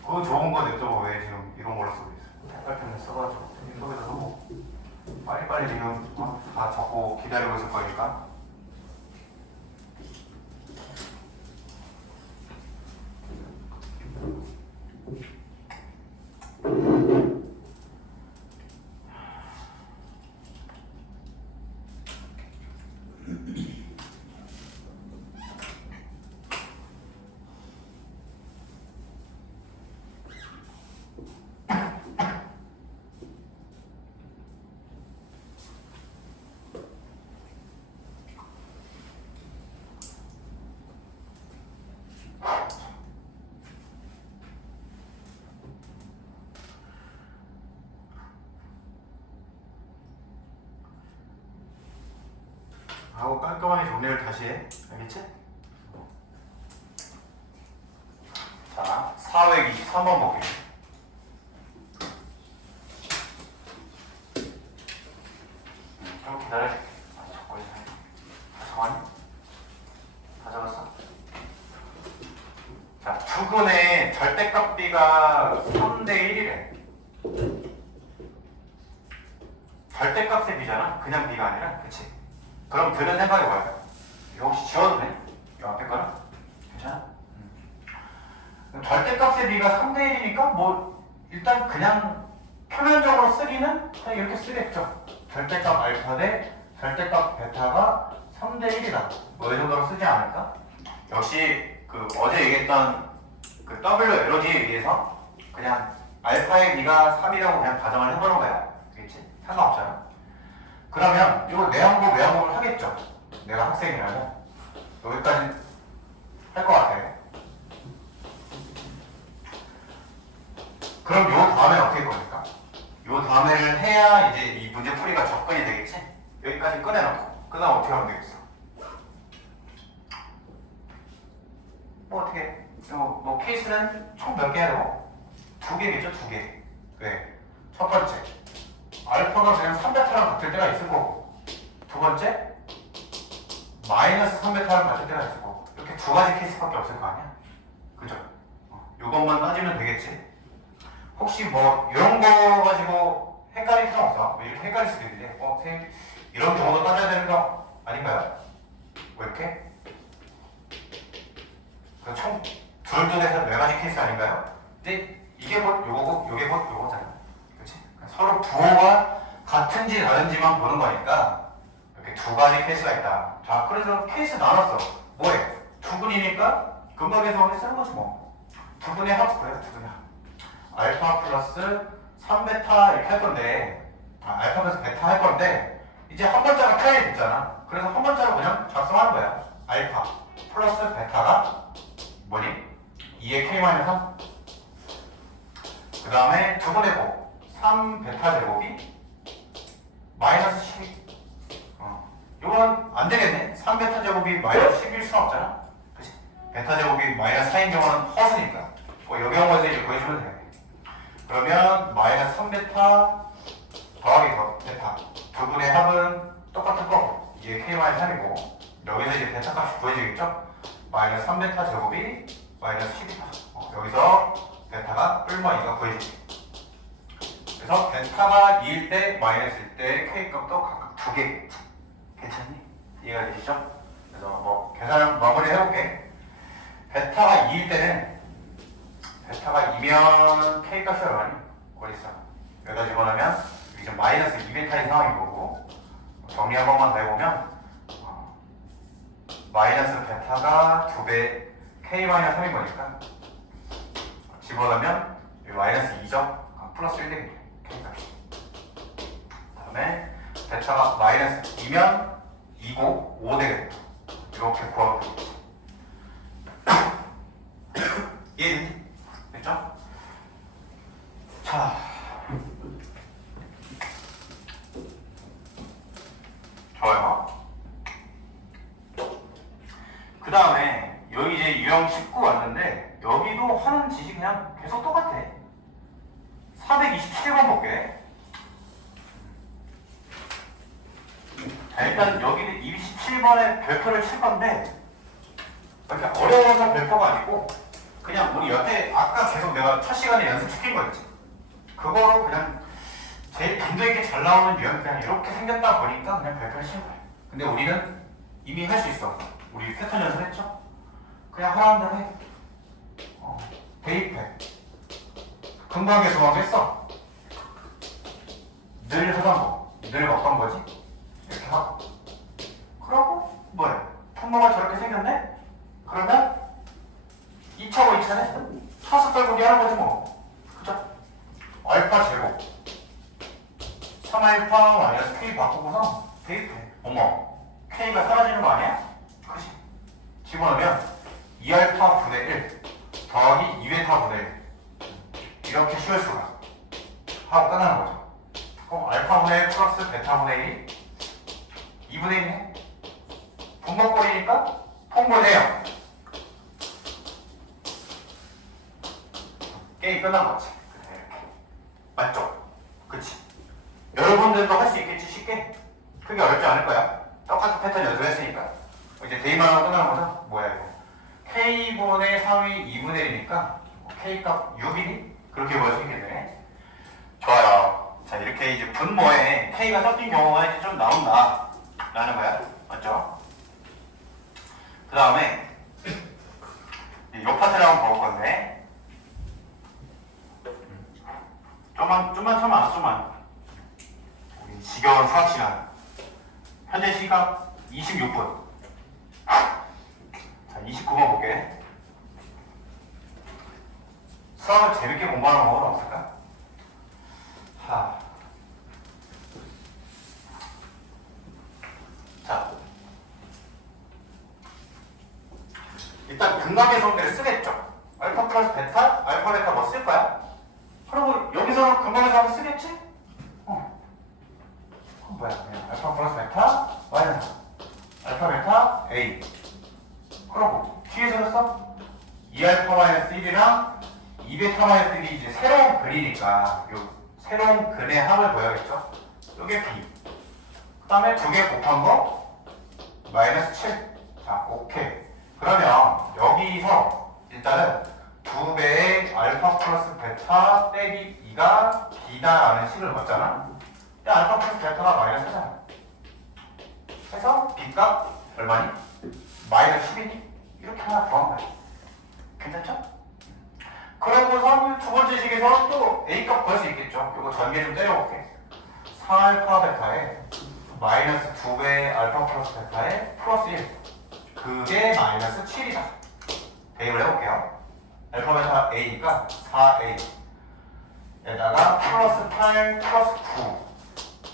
그거 좋은 거 냅둬. 왜 지금 이런 걸로 쓰고 있어? 색깔펜을 써가지고 속에서 쓰고 빨리빨리 지금 다 적고 기다리고 있을 거니까. 하고 깔끔하게 정리를 다시 해. 알겠지? 자, 423번 볼게요. 좀 기다려줄게. 잠깐만. 다 잡았어? 자, 두근의 절대값비가 3대 1이래. 절대값의 비잖아? 그냥 비가 아니라. 그치? 그럼 드는 생각이 뭐야? 이거 혹시 지워도 돼? 이 앞에 거는? 괜찮아? 절대값의 비가 3대 1이니까 뭐 일단 그냥 표면적으로 쓰기는 그냥 이렇게 쓰겠죠. 절대값 알파 대 절대값 베타가 3대 1이다. 뭐 이 정도로 쓰지 않을까? 역시 그 어제 얘기했던 그 WLOD에 의해서 그냥 알파의 B가 3이라고 그냥 가정을 해보는 거야. 그렇지? 상관없잖아. 그러면 이거 내항복을 하겠죠. 내가 학생이라면 여기까지 할 것 같아. 그럼 요 다음에 어떻게 겁니까? 요 다음에를 해야 이제 이 문제 풀이가 접근이 되겠지? 여기까지 꺼내놓고 그 다음 어떻게 하면 되겠어? 뭐 어떻게 뭐 케이스는 총 몇 개 하려고? 2개겠죠? 2개. 왜? 첫 번째 알파가 그냥 3베타랑 같을 때가 있을 거고, 두 번째 마이너스 3베타랑 같을 때가 있을 거고, 이렇게 두 가지 케이스밖에 없을 거 아니야? 그죠? 이것만 따지면 되겠지? 혹시 뭐 이런 거 가지고 헷갈릴 필요 없어. 왜 이렇게 헷갈릴 수도 있는데 선생님 이런 경우도 따져야 되는 거 아닌가요? 왜 이렇게? 총 둘 중에서 4가지 케이스 아닌가요? 근데 이게 뭐 요거고 요게 뭐 요거잖아. 그렇지? 서로 부호가 같은지 다른지만 보는 거니까 이렇게 두 가지 케이스가 있다. 자, 그래서 케이스 나눴어. 뭐해? 두근이니까 근방에서 쓰는 거지 뭐. 두근의 합 그래요, 두근의 합. 알파 플러스 3베타 이렇게 할 건데, 알파 플러스 베타 할 건데, 이제 한 번째가 표현이 됐잖아. 그래서 한 번째로 그냥 작성하는 거야. 알파 플러스 베타가 뭐니? 2의 k-3. 그 다음에 두 번 해보. 3베타 제곱이 마이너스 12. 이건 안 되겠네. 3베타 제곱이 마이너스 11일 수는 없잖아. 그치? 베타 제곱이 마이너스 4인 경우는 허수니까. 요 경우에서 이제 구해주면 되겠네. 그러면 마이너스 3베타 더하기 베타 두 분의 합은 똑같을 거고, 이게 k-3이고 여기서 이제 베타 값이 구해지겠죠? 마이너스 3베타 제곱이 마이너스 12타. 여기서 베타가 뿔마 2가 구해지지. 그래서 베타가 2일 때 마이너스일 때 k 값도 각각 2개. 괜찮니? 이해가 되시죠? 그래서 뭐 계산을 마무리 해볼게. 베타가 2일 때는 베타가 2면 k 값이 얼마니? 어딨어? 여기다 집어넣으면 이제 마이너스 2베타인 상황인 거고, 정리 한 번만 더 해보면 마이너스 베타가 2배 k-3인 거니까 집어넣으면 마이너스 2죠? 플러스 1 되겠네. k 값이. 그 다음에 베타가 마이너스 2면 2고 5 되겠다. 이렇게 구하면 되겠지. 이해되니? 됐죠? 자, 좋아요. 그 다음에 여기 이제 유형 19 왔는데 여기도 하는 짓이 그냥 계속 똑같아. 427번 볼게. 자, 일단 여기는 27번에 별표를 칠 건데 이렇게 어려워서 별표가 아니고 그냥 우리 옆에 아까 계속 내가 첫 시간에 연습시킨 거 있지? 그거로 그냥 제일 빈도 있게 잘 나오는 유형 그냥 이렇게 생겼다 보니까 그냥 별표를 치는 거야. 근데 우리는 이미 할 수 있어. 우리 패턴 연습했죠? 그냥 하라는 대로 해. 대입해. 금방에 조망도 했어. 늘 하던 거. 늘 어떤 거지? 이렇게 하고. 그러고 뭐해? 분모가 저렇게 생겼네? 그러면 2차고 2차네? 차수 떨고기 하는 거지 뭐. 그죠? 알파 제곱 3알파 마이너스 k 바꾸고서 대입해. 어머, k가 사라지는 거 아니야? 그치? 집어넣으면 2알파 분의 1 더하기 2베타 분의 1 이렇게 쉬울 수가 하고 끝나는 거죠. 그럼 알파 분의 1 플러스 베타 분의 1이 2분의 1이네? 분모꼴이니까 통분해요. 게임 끝난 거지. 이렇게. 맞죠? 그치? 여러분들도 할 수 있겠지, 쉽게? 크게 어렵지 않을 거야. 똑같은 패턴 연습했으니까. 이제 대입만 하고 끝나는 거죠? 뭐야 이거? k분의 3이 2분의 1이니까 k값 6이니? 그렇게 볼 수 있겠네. 좋아요. 자, 이렇게 이제 분모에 k가 섞인 경우가 이제 좀 나온다 라는 거야. 맞죠? 그 다음에 이 파트를 한번 볼 건데 좀만 참아, 좀만. 우리 지겨운 수학 시간. 현재 시각 26분. 자, 29번 볼게. 수학을 재밌게 공부하는 방법은 없을까? 자, 일단 근각의 성질을 쓰겠죠. 알파 플러스 베타, 알파 베타 뭐 쓸 거야? 그리고 여기서는 근각의 성질 쓰겠지? 뭐야? 그냥 알파 플러스 베타, 마이너스 알파 베타, A. 그러고 뒤에서는 써? 2알파 마이너스 1이랑 2베타 마이너스 1이 이제 새로운 글이니까 요 새로운 근의 합을 보여야겠죠? 요게 B. 그 다음에 두 개 곱한 거 마이너스 7. 자, 오케이. 그러면 여기서 일단은 2배의 알파 플러스 베타 빼기 2가 B다라는 식을 봤잖아. 야, 알파 플러스 베타가 마이너스잖아. 해서 B값 얼마니? 마이너스 10이니? 이렇게 하나 구한 거야. 괜찮죠? 그러고서 두 번째 식에서 또 A값 구할 수 있겠죠. 이거 전개 좀 때려볼게. 4알파 베타에 마이너스 2배 알파 플러스 베타에 플러스 1. 그게 마이너스 7이다. 대입을 해볼게요. 알파 베타 A니까 4A 에다가 플러스 8 플러스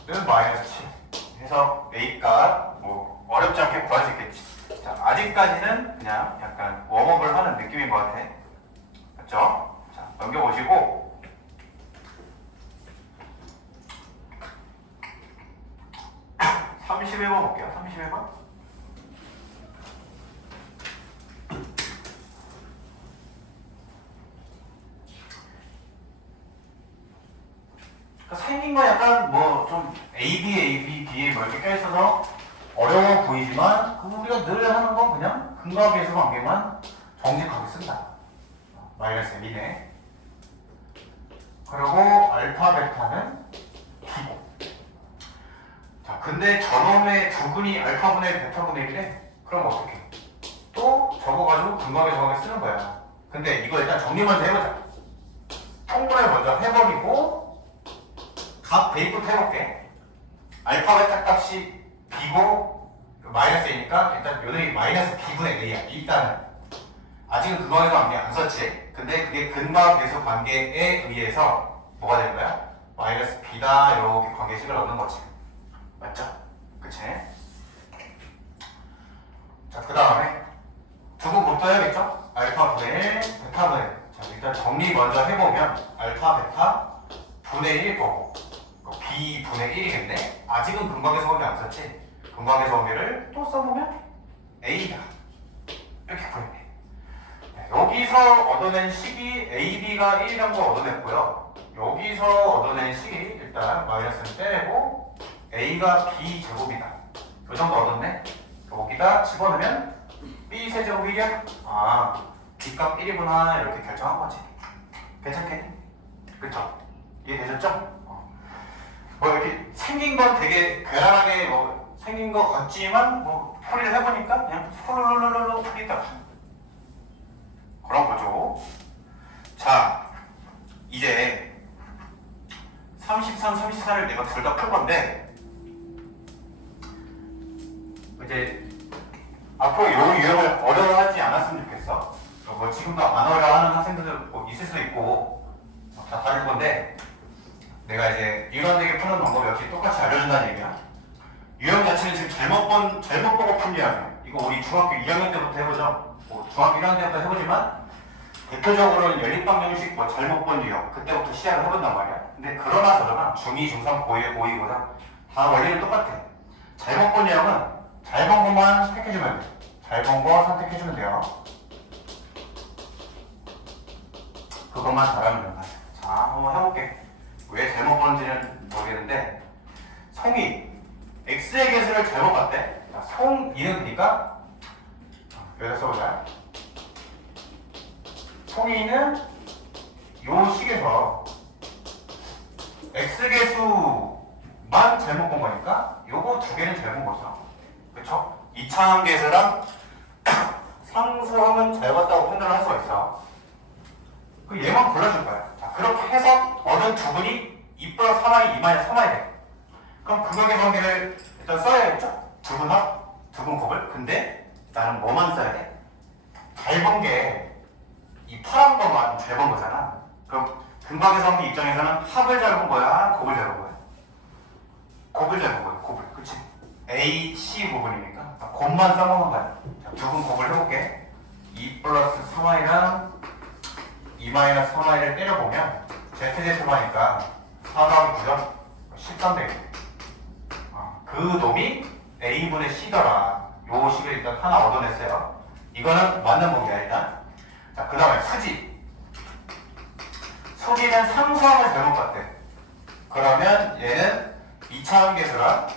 9는 마이너스 7 해서 A값 뭐 어렵지 않게 구할 수 있겠지. 자, 아직까지는 그냥 약간 웜업을 하는 느낌인 것 같아. 맞죠? 자, 넘겨보시고 31번 볼게요. 31번. 생긴 건 약간 뭐 좀 A, B에 뭐 이렇게 껴있어서 어려워 보이지만 우리가 늘 하는 건 그냥 근각계수 관계만 정직하게 쓴다. 마이너스 1이네. 그리고 알파 베타는 B고. 자, 근데 저놈의 두 근이 알파분의 베타분의 1이래. 그럼 어떡해? 또 적어가지고 근각의 정을 쓰는 거야. 근데 이거 일단 정리 먼저 해보자. 통분을 먼저 해버리고 값 대입부터 해볼게. 알파 베타 값이 B고 마이너스 A니까 일단 요놈이 마이너스 B분의 A야. 일단은 아직은 근각에서 관계 안 썼지. 근데 그게 근각 계수 관계에 의해서 뭐가 되는 거야? 마이너스 B다 이렇게 관계식을 얻는 거지. 맞죠? 그치? 자, 그 다음에 두고 곱도 해야겠죠? 알파 분의 1, 베타 분의 1. 자, 일단 정리 먼저 해보면 알파 베타 분의 1일 거고 B 분의 1이겠네? 아직은 근각에서 관계 안 썼지? 근각에서 관계를 또 써보면 A다. 이렇게 구했네. 여기서 얻어낸 식이 AB가 1이라는 걸 얻어냈고요. 여기서 얻어낸 식이 일단 마이너스는 떼내고 A가 B 제곱이다. 이 정도 얻었네. 여기다 집어넣으면 B 세제곱이 1이야. 아, B값 1이구나 이렇게 결정한 거지. 괜찮겠니? 그쵸? 이해되셨죠? 뭐 이렇게 생긴 건 되게 괴랄하게 뭐 생긴 것 같지만 뭐 풀이를 해보니까 그냥 훌룰룰룰 풀리다. 그런 거죠. 자, 이제 33, 34를 내가 둘 다 풀 건데 이제 앞으로 이 유형을 어려워하지 않았으면 좋겠어. 뭐 지금도 안 어려워하는 학생들도 뭐 있을 수 있고 다 다를 건데 내가 이제 이런 얘기 푸는 방법 역시 똑같이 알려준다는 얘기야. 유형 자체는 지금 잘못 보고 푼 유형이야. 이거 우리 중학교 2학년 때부터 해보죠. 뭐 중학교 1학년 때부터 해보지만 대표적으로는 연립방정식 뭐 잘못 본 유형 그때부터 시작을 해본단 말이야. 근데 그러나 저러나 중2, 중3, 고1, 고2보다 다 원리는 똑같아. 잘못 본 유형은 잘 본 것만 선택해주면 돼. 잘 본 거 선택해주면 돼요. 그것만 잘하면 된다. 자, 한번 해볼게. 왜 잘못 본지는 모르겠는데 성이 x의 개수를 잘못 봤대. 송2는 그니까 여기다 써보자. 송2는 요 식에서 x 개수만 잘못 본 거니까 요거 두 개는 잘못 본 거죠. 그쵸? 이차함 계수랑 상수함은 잘 봤다고 판단을 할 수가 있어. 그 얘만 골라줄 거야. 자, 그렇게 해서 ገብ은 두근이 2 플러스 3i, 2 마이너스 3i 돼. 그럼 근각의 관계를 일단 써야겠죠? 두근 합, 두근 곱을. 근데 나는 뭐만 써야 돼? 잘 본 게 이 파란 거만 잘 본 거잖아. 그럼 근각의 관계 입장에서는 합을 잘 본 거야? 곱을 잘 본 거야? 곱을 잘 본 거야. 곱을. 그치? A, C 부분이니까 곱만 써먹은 거야. 자, 두근 곱을 해볼게. 2 플러스 3i랑 2 마이너스 3i를 때려보면 ZZ만이니까 4가 9점 13 되겠네. 그 놈이 A분의 C더라. 요 식을 일단 하나 얻어냈어요. 이거는 맞는 범위야 일단. 자, 그 다음에 수지. 수지는 상수함을 잘못 봤대. 그러면 얘는 2차함 계수랑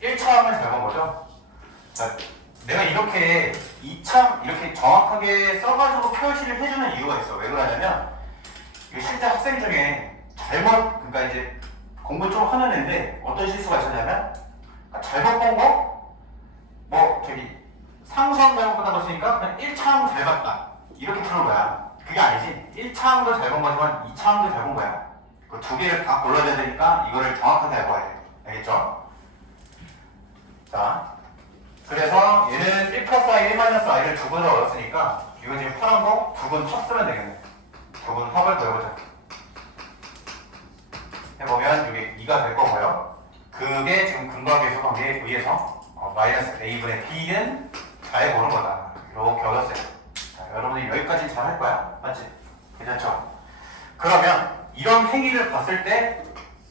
1차함을 잘못 거죠. 자, 내가 이렇게 2차 이렇게 정확하게 써가지고 표시를 해주는 이유가 있어. 왜 그러냐면 이게 실제 학생 중에 잘못 그러니까 이제 공부 좀 하는 애인데 어떤 실수가 있었냐면 잘못 본 거 뭐 저기 상수함 잘못 받아 봤으니까 그냥 1차함 잘 봤다 이렇게 푸는 거야. 그게 아니지. 1차함도 잘 본 거지만 2차함도 잘 본 거야. 그 두 개를 다 골라야 되니까 이거를 정확하게 해봐야 돼. 알겠죠? 자, 그래서 얘는 1 플러스 i, 1 마이너스 i를 두 번을 얻었으니까 이거 지금 파란 거 두 번 합 쓰면 되겠네. 두 번 합을 더해보자. 해보면 이게 2가 될 거고요. 그게 지금 근각계수 관계에 의해서 마이너스 a분의 b는 잘 보는 거다. 이렇게 얻었어요. 자, 여러분들 여기까지 잘 할 거야. 맞지? 괜찮죠? 그러면 이런 행위를 봤을 때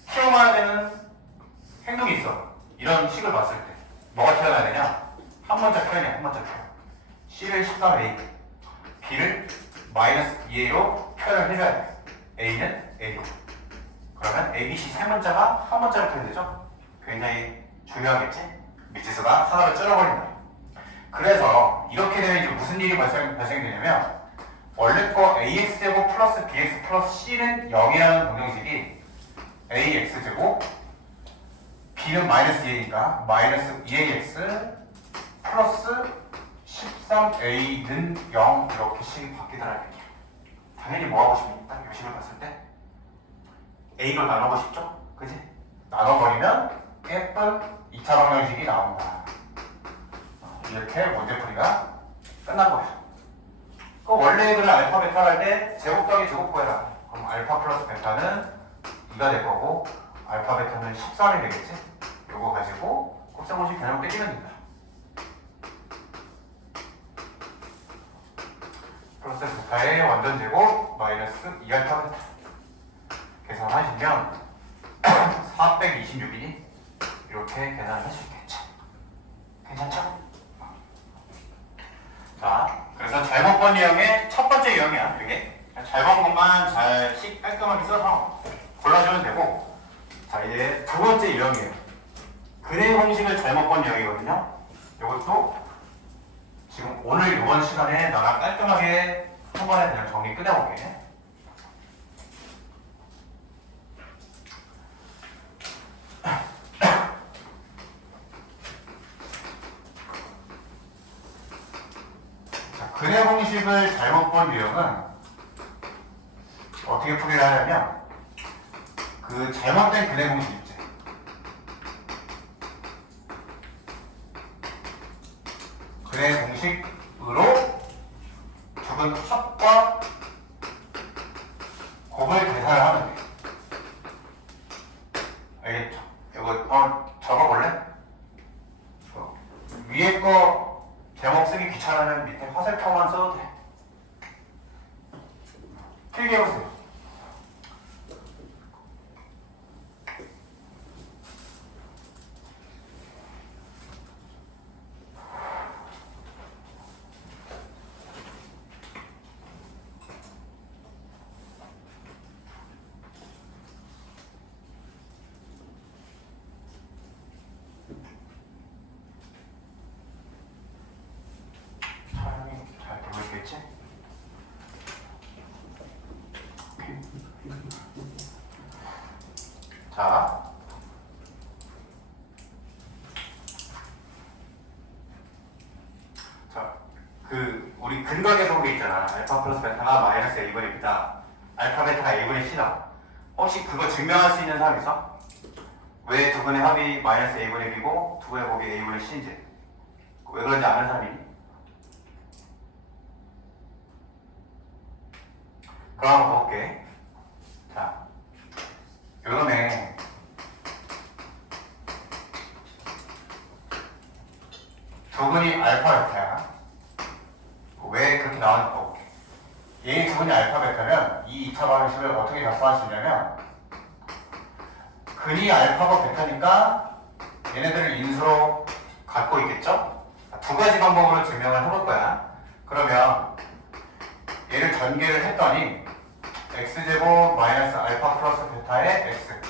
튀어나와야 되는 행동이 있어. 이런 식을 봤을 때 뭐가 튀어나와야 되냐? 한 번째 표현이야. 한 번째 표현. C를 13a, B를 마이너스 2a로 표현을 해줘야 돼. A는 a로. 그러면 A, B, C 세 문자가 한 문자로 표현되죠? 굉장히 중요하겠지? 미지수가 하나로 줄어버린다. 그래서 이렇게 되면 이제 무슨 일이 발생되냐면 원래 거 AX제곱 플러스 BX 플러스 C는 0이라는 방정식이 AX제곱 B는 마이너스 2A니까 마이너스 2AX 플러스 13A는 0 이렇게 식이 바뀌더라는 얘기야. 당연히 뭐 하고 싶습니까? 이 식을 봤을 때 A로 나누고 싶죠? 그지? 나눠버리면 예쁜 2차 방정식이 나온다. 이렇게 문제풀이가 끝난 거야. 그 원래 그런 알파 베타 할 때 제곱 더하기 제곱 구해라. 그럼 알파 플러스 베타는 2가 될 거고 알파 베타는 13이 되겠지? 요거 가지고 곱셈공식 그냥 빼기면 된다. 플러스 베타의 완전 제곱 마이너스 2알파 베타 계산하시면 426이니 이렇게 계산을 할 수 있겠죠. 괜찮죠? 자, 그래서 잘못 본 유형의 첫 번째 유형이야. 이게 잘 본 것만 잘 깔끔하게 써서 골라주면 되고, 자 이제 두 번째 유형이에요. 근의 공식을 잘못 본 유형이거든요. 이것도 지금 오늘 이번 시간에 나랑 깔끔하게 한 번에 그냥 정리 끝내볼게. 근의 공식을 잘못 본 유형은 어떻게 풀이를 하냐면 그 잘못된 근의 공식 있지. 근의 공식으로 적은 합과 곱을 계산을 하면 돼. 알겠죠? 이거 적어볼래? 위에 거 제목 쓰기 귀찮으면 밑에 화살표만 써도 돼. 필기 해보세요. 잘 되고 있겠지? 자, 우리 근각의 속에 있잖아. 알파 플러스 베타가 마이너스 A분의 B다. 알파 베타가 A분의 C다. 혹시 그거 증명할 수 있는 사람 있어? 왜 두 분의 합이 마이너스 A분의 B고 두 분의 곱이 A분의 C인지 왜 그런지 아는 사람이? 그럼 한번 볼게. 자, 요놈에 두 분이 알파 베타야. 왜 그렇게 나왔는지 볼게. 얘 두 분이 알파 베타면 이 2차 방식을 어떻게 작성할 수 있냐면 근이 알파고 베타니까 얘네들을 인수로 갖고 있겠죠? 두 가지 방법으로 증명을 해볼 거야. 그러면 얘를 전개를 했더니 x제곱 마이너스 알파 플러스 베타의 x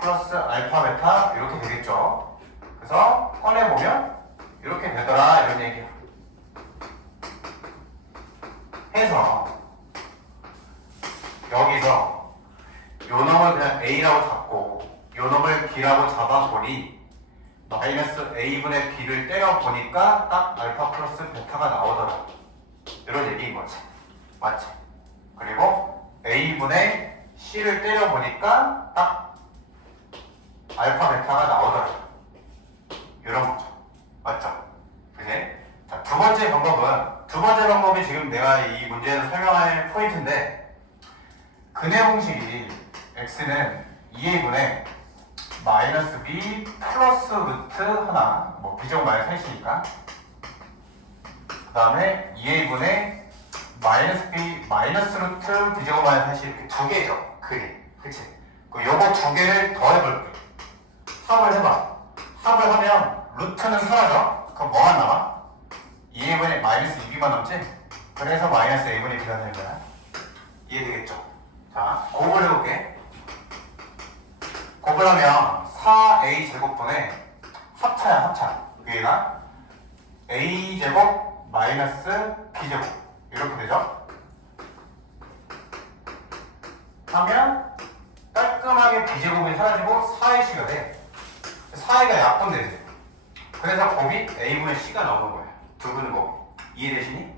플러스 알파 베타 이렇게 되겠죠? 그래서 꺼내보면 이렇게 되더라 이런 얘기야. 해서 여기서 요 놈을 그냥 a라고 잡고 요 놈을 b라고 잡아보니 마이너스 a분의 b를 때려보니까 딱 알파 플러스 베타가 나오더라 이런 얘기인 거지. 맞지? 그리고 a분의 c를 때려보니까 딱 알파 베타가 나오더라 이런 거죠. 맞죠? 그지? 자, 두 번째 방법이 지금 내가 이 문제에서 설명할 포인트인데 근의 공식이 x는 2a분의 마이너스 b 플러스 루트 하나 뭐 b제곱 마이너스 3이니까 그 다음에 2a분의 마이너스 b 마이너스 루트 b제곱 마이너스 3 이렇게 두 개죠. 그치? 요거 두 개를 더해볼게. 합을 해봐. 합을 하면 루트는 사라져. 그럼 뭐가 남아? 2a분의 마이너스 2b만 남지? 그래서 마이너스 a분의 b가 되는 거야. 이해되겠죠? 자, 곱을 해볼게. 곱을 하면 4a 제곱분의 합차야, 합차. 위에가 a 제곱 마이너스 b 제곱 이렇게 되죠? 하면 깔끔하게 b 제곱이 사라지고 4ac가 돼. 4a가 약분되지. 그래서 곱이 a분의 c가 나오는 거야. 두 분의 곱. 이해되시니?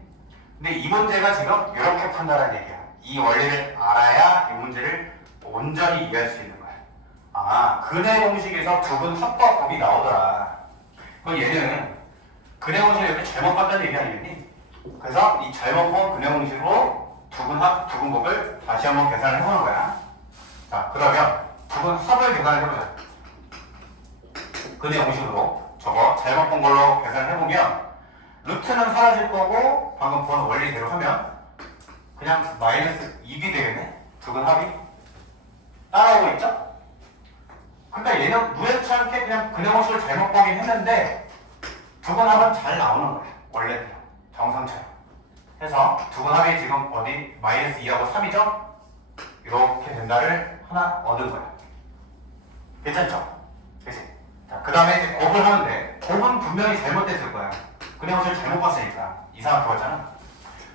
근데 이 문제가 지금 이렇게 푼다는 얘기야. 이 원리를 알아야 이 문제를 온전히 이해할 수 있는 거야. 아, 근의 공식에서 두 분 합과 곱이 나오더라. 그럼 얘는 근의 공식을 이렇게 잘못 봤다는 얘기 아니겠니? 그래서 이 잘못 본 근의 공식으로 두 분 합, 두 분 곱을 다시 한번 계산을 해보는 거야. 자, 그러면 두 분 합을 계산을 해보자. 근의 공식으로 저거 잘못 본 걸로 계산을 해보면 루트는 사라질 거고 방금 본 원리대로 하면 그냥 마이너스 2b 되겠네? 두 분 합이 따라오고 있죠? 그러니까 얘는 우연치 않게 그냥 근의 공식을 잘못 보긴 했는데 두 분 합은 잘 나오는 거예요. 원래대로 정상처럼 해서 두 분 합이 지금 어디 마이너스 2하고 3이죠? 이렇게 된다를 하나 얻은 거야. 괜찮죠? 그치? 자, 그 다음에 이제 곱을 하면 돼. 곱은 분명히 잘못됐을 거야. 근의 공식을 잘못 봤으니까 이상하게 봤잖아.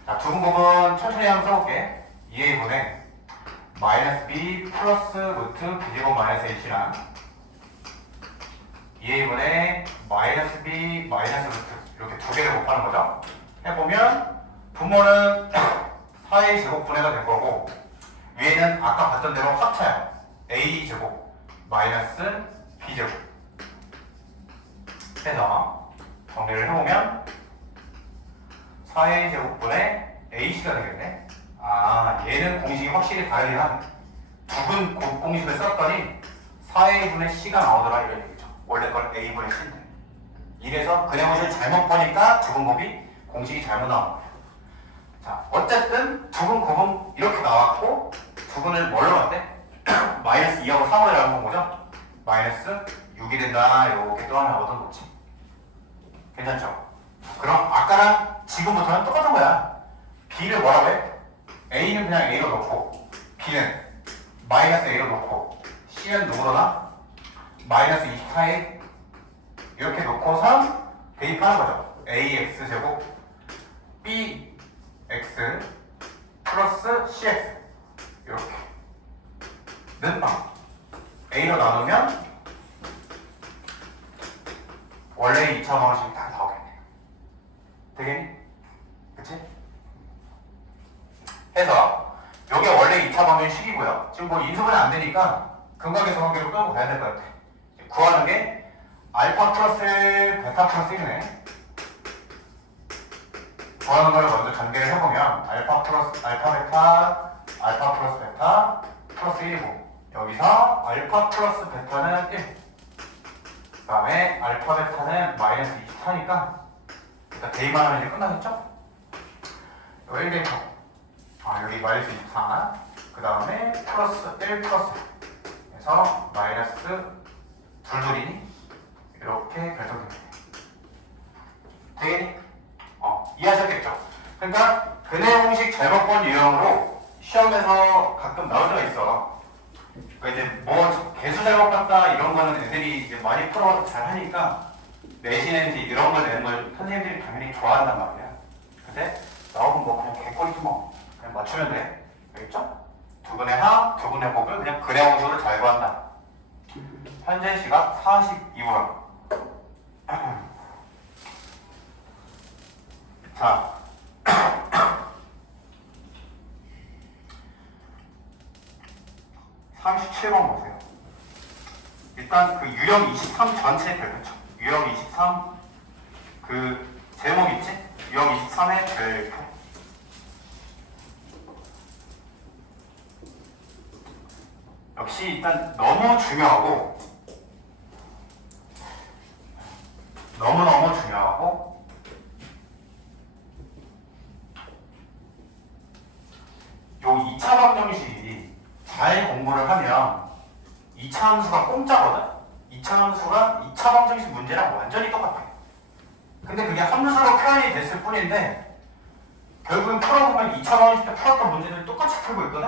자, 두 분 곱은 천천히 한번 써볼게. 2a분의 마이너스 b 플러스 루트 b제곱 마이너스 h랑 2a분의 마이너스 b 마이너스 루트 이렇게 두 개를 곱하는 거죠. 해보면 분모는 4a 제곱분해가 될 거고 위에는 아까 봤던 대로 합차야. a 제곱 마이너스 b 제곱 해서 정리를 해보면 4a 제곱분의 ac가 되겠네. 아, 얘는 공식이 확실히 다르긴 하네. 두 분 공식을 썼더니 4a분의 c가 나오더라 이런 얘기죠. 원래 걸 a분의 c인데. 이래서 근의 공식을 잘못 보니까 두 분 곱이 공식이 잘못 나온 거예요. 자, 어쨌든 두 분 곱은 이렇게 나왔고 두 분을 뭘로 봤대? 마이너스 2하고 3을 나온 거죠? 마이너스 6이 된다. 이렇게 또 하나 얻은 거지. 괜찮죠? 그럼 아까랑 지금부터는 똑같은 거야. b를 뭐라고 해? a는 그냥 a로 놓고 b는 마이너스 a로 놓고 c는 누구로나 마이너스 24a 이렇게 놓고서 대입하는 거죠. ax 제곱 bx 플러스 cx 이렇게 는방 a로 나누면 원래 2차 방식이 다 나오겠네. 되겠니? 그치? 해서 요게 원래 2차 나오는 식이고요. 지금 뭐 인수분해 안 되니까 근각에서 관계로 끌고 가야 될 것 같아. 구하는 게 알파 플러스 1, 베타 플러스 1이네. 구하는 걸 먼저 전개를 해보면 알파 플러스 알파 베타, 알파 플러스 베타 플러스 1이고 여기서 알파 플러스 베타는 1. 그 다음에 알파 베타는 마이너스 24니까 일단 대입만 하면 이제 끝나겠죠? 이거 1 대입. 여기 마이너스 24. 그 다음에 플러스 1 플러스 그래서 마이너스 둘둘이니 이렇게 결정됩니다. 되겠니? 이해하셨겠죠? 그러니까 근해 공식 잘못 본 유형으로 시험에서 가끔 나올 때가 있어. 그러니까 이제 뭐 개수 잘못 봤다 이런 거는 애들이 이제 많이 풀어서 잘 하니까 내신인지 이런 걸 내는 걸 선생님들이 당연히 좋아한단 말이야. 근데 나오면 뭐 그냥 개꼴이지 뭐 그냥 맞추면 돼. 알겠죠? 두분의 합, 두분의 곱을 그냥 근해 공식으로 잘 구한다. 현재 시각 42분. 자, 37번 보세요. 일단 그 유형 23 전체 별표. 유형 23 그 제목 있지? 유형 23의 별표. 역시 일단 너무 중요하고 너무너무 중요하고 요 2차 방정식이 잘 공부를 하면 2차 함수가 공짜거든? 2차 함수가 2차 방정식 문제랑 완전히 똑같아. 근데 그게 함수로 표현이 됐을 뿐인데 결국엔 풀어보면 2차 방정식 때 풀었던 문제들 똑같이 풀고 있거든?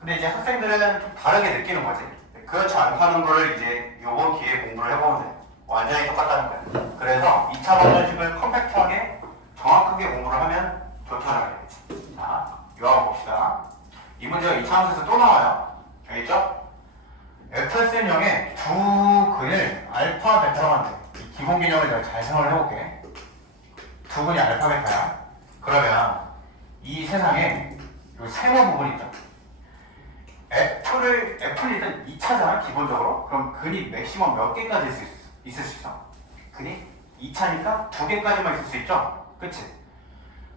근데 이제 학생들은 좀 다르게 느끼는 거지. 그렇지 않다는 거를 이제 요번 기회에 공부를 해보면 돼. 완전히 똑같다는 거야. 그래서 2차 방정식을 컴팩트하게 정확하게 공부를 하면 좋다는 거겠지. 자, 이거 한번 봅시다. 이 문제가 2차 함수에서 또 나와요. 알겠죠? FSN형의 두 근을 알파, 베타로 만든 이 기본 개념을 내가 잘 생각을 해볼게. 두 근이 알파, 베타야. 그러면 이 세상에 요 세모 부분 있죠? F는 일단 2차잖아, 기본적으로. 그럼 근이 맥시멈 몇 개까지 있을 수 있어? 근이 2차니까 2개까지만 있을 수 있죠? 그치?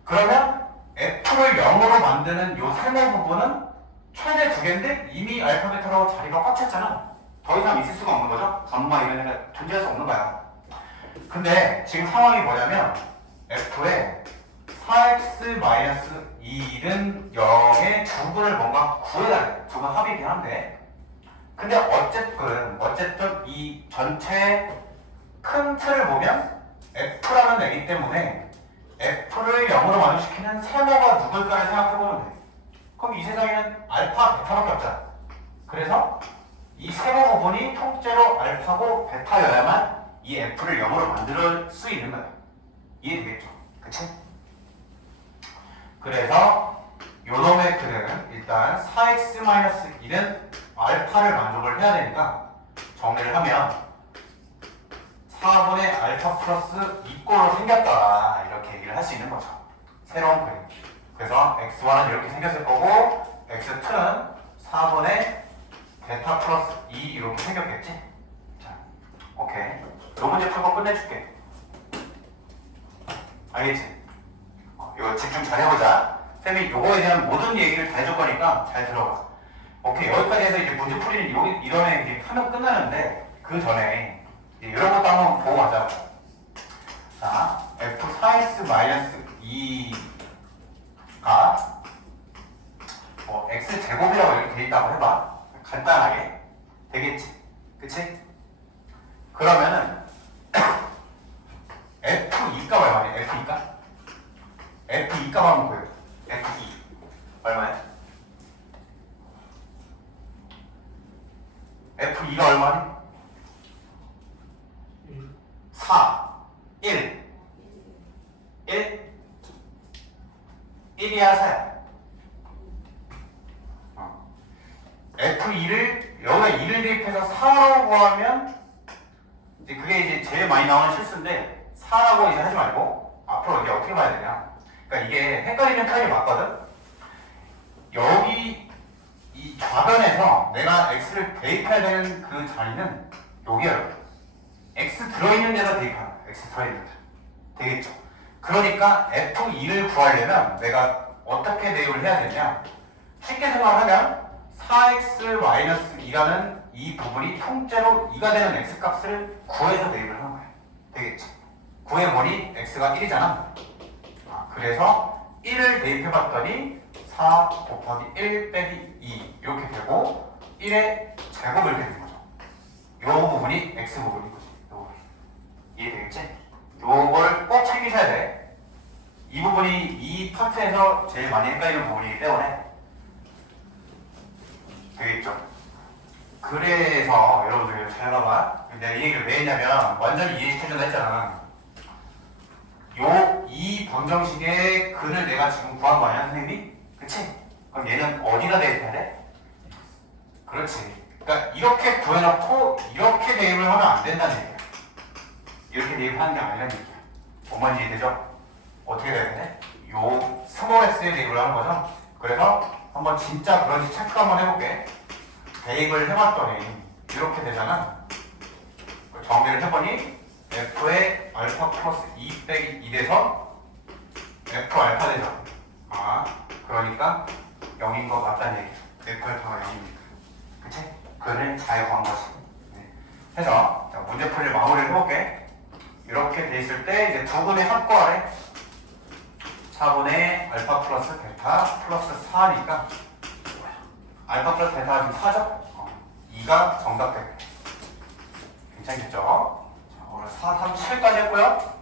그러면 F를 0으로 만드는 요 세모 부분은 최대 2개인데 이미 알파, 베타로 자리가 꽉 찼잖아. 더 이상 있을 수가 없는 거죠? 감마 이런 애가 존재할 수 없는 거야. 근데 지금 상황이 뭐냐면 F에 4x-2는 0의 두 근을 뭔가 구해야 돼. 두 근 합이긴 한데. 근데 어쨌든 이 전체 큰 틀을 보면 F라는 애기 때문에 F를 0으로 완성시키는 세모가 누굴까를 생각해보면 돼. 그럼 이 세상에는 알파, 베타밖에 없잖아. 그래서 이 세모 부분이 통째로 알파고 베타여야만 이 F를 0으로 만들 수 있는 거야. 이해되겠죠? 그치? 그래서 요놈의 근은 일단 4x-1은 알파를 만족을 해야 되니까 정리를 하면 4분의 알파 플러스 2꼴로 생겼다 이렇게 얘기를 할 수 있는 거죠. 새로운 그림. 그래서 x1은 이렇게 생겼을 거고 x2는 4분의 베타 플러스 2 이렇게 생겼겠지? 자, 오케이. 요 문제 풀고 끝내줄게. 알겠지? 이거 집중 잘 해보자. 쌤이 요거에 대한 모든 얘기를 다 해줄 거니까 잘 들어봐. 오케이, 여기까지 해서 이제 문제 풀이는 이러면 이제 하면 끝나는데 그 전에 이런 것도 한번 보고 가자. 자, f4x-2가 뭐 x제곱이라고 이렇게 돼 있다고 해봐. 간단하게 되겠지, 그치? 그러면은 f2가 얼마냐? f2가? F2 값 한번 보여줘. F2 얼마야? F2가 얼마니? 4 1 1이야 4야. F2를 여기다 2를 대입해서 4라고 구하면 이제 그게 이제 제일 많이 나오는 실수인데 4라고 이제 하지 말고 앞으로 이제 어떻게 봐야 되냐? 그러니까 이게 헷갈리는 타입이 맞거든? 여기 이 좌변에서 내가 x를 대입해야 되는 그 자리는 여기예요. x 들어있는 데서 대입하는 거야. x 들어있는 데. 되겠죠? 그러니까 f2를 구하려면 내가 어떻게 대입을 해야 되냐? 쉽게 생각하면 4x-2라는 이 부분이 통째로 2가 되는 x 값을 구해서 대입을 하는 거예요. 되겠죠? 구해보니 x가 1이잖아. 그래서 1을 대입해봤더니 4 곱하기 1 빼기 2 이렇게 되고 1의 제곱을 이렇게 된 거죠. 이 부분이 x 부분인 거지. 이 부분이. 이해되겠지? 요걸 꼭 챙기셔야 돼. 이 부분이 이 파트에서 제일 많이 헷갈리는 부분이기 때문에 되겠죠? 그래서 여러분들 잘 봐봐. 내가 이 얘기를 왜 했냐면 완전히 이해시켜준다 했잖아. 이 방정식의 근을 내가 지금 구한 거 아니야, 선생님이? 그치? 그럼 얘는 어디다 대입해야 돼? 그렇지. 그러니까 이렇게 구해놓고 이렇게 대입을 하면 안 된다는 얘기야. 이렇게 대입하는 게 아니라는 얘기야. 뭔 말인지 이해되죠? 어떻게 돼야 되네? 요 스몰 x에 대입을 하는 거죠. 그래서 한번 진짜 그런지 체크 한번 해볼게. 대입을 해봤더니 이렇게 되잖아. 정리를 해보니 f의 알파 플러스 2 빼기 2 돼서 f 알파 되죠. 그러니까 0인 것 같다는 얘기죠. f 알파가 0입니다. 그치? 그를 잘 구한 거지. 해서 자, 문제풀이를 마무리를 해볼게. 이렇게 돼 있을 때 이제 두 분의 합과를 4분의 알파 플러스 베타 플러스 4니까 알파 플러스 베타가 지금 4죠? 2가 정답 되고 괜찮겠죠? 자, 오늘 4, 3, 7까지 했고요.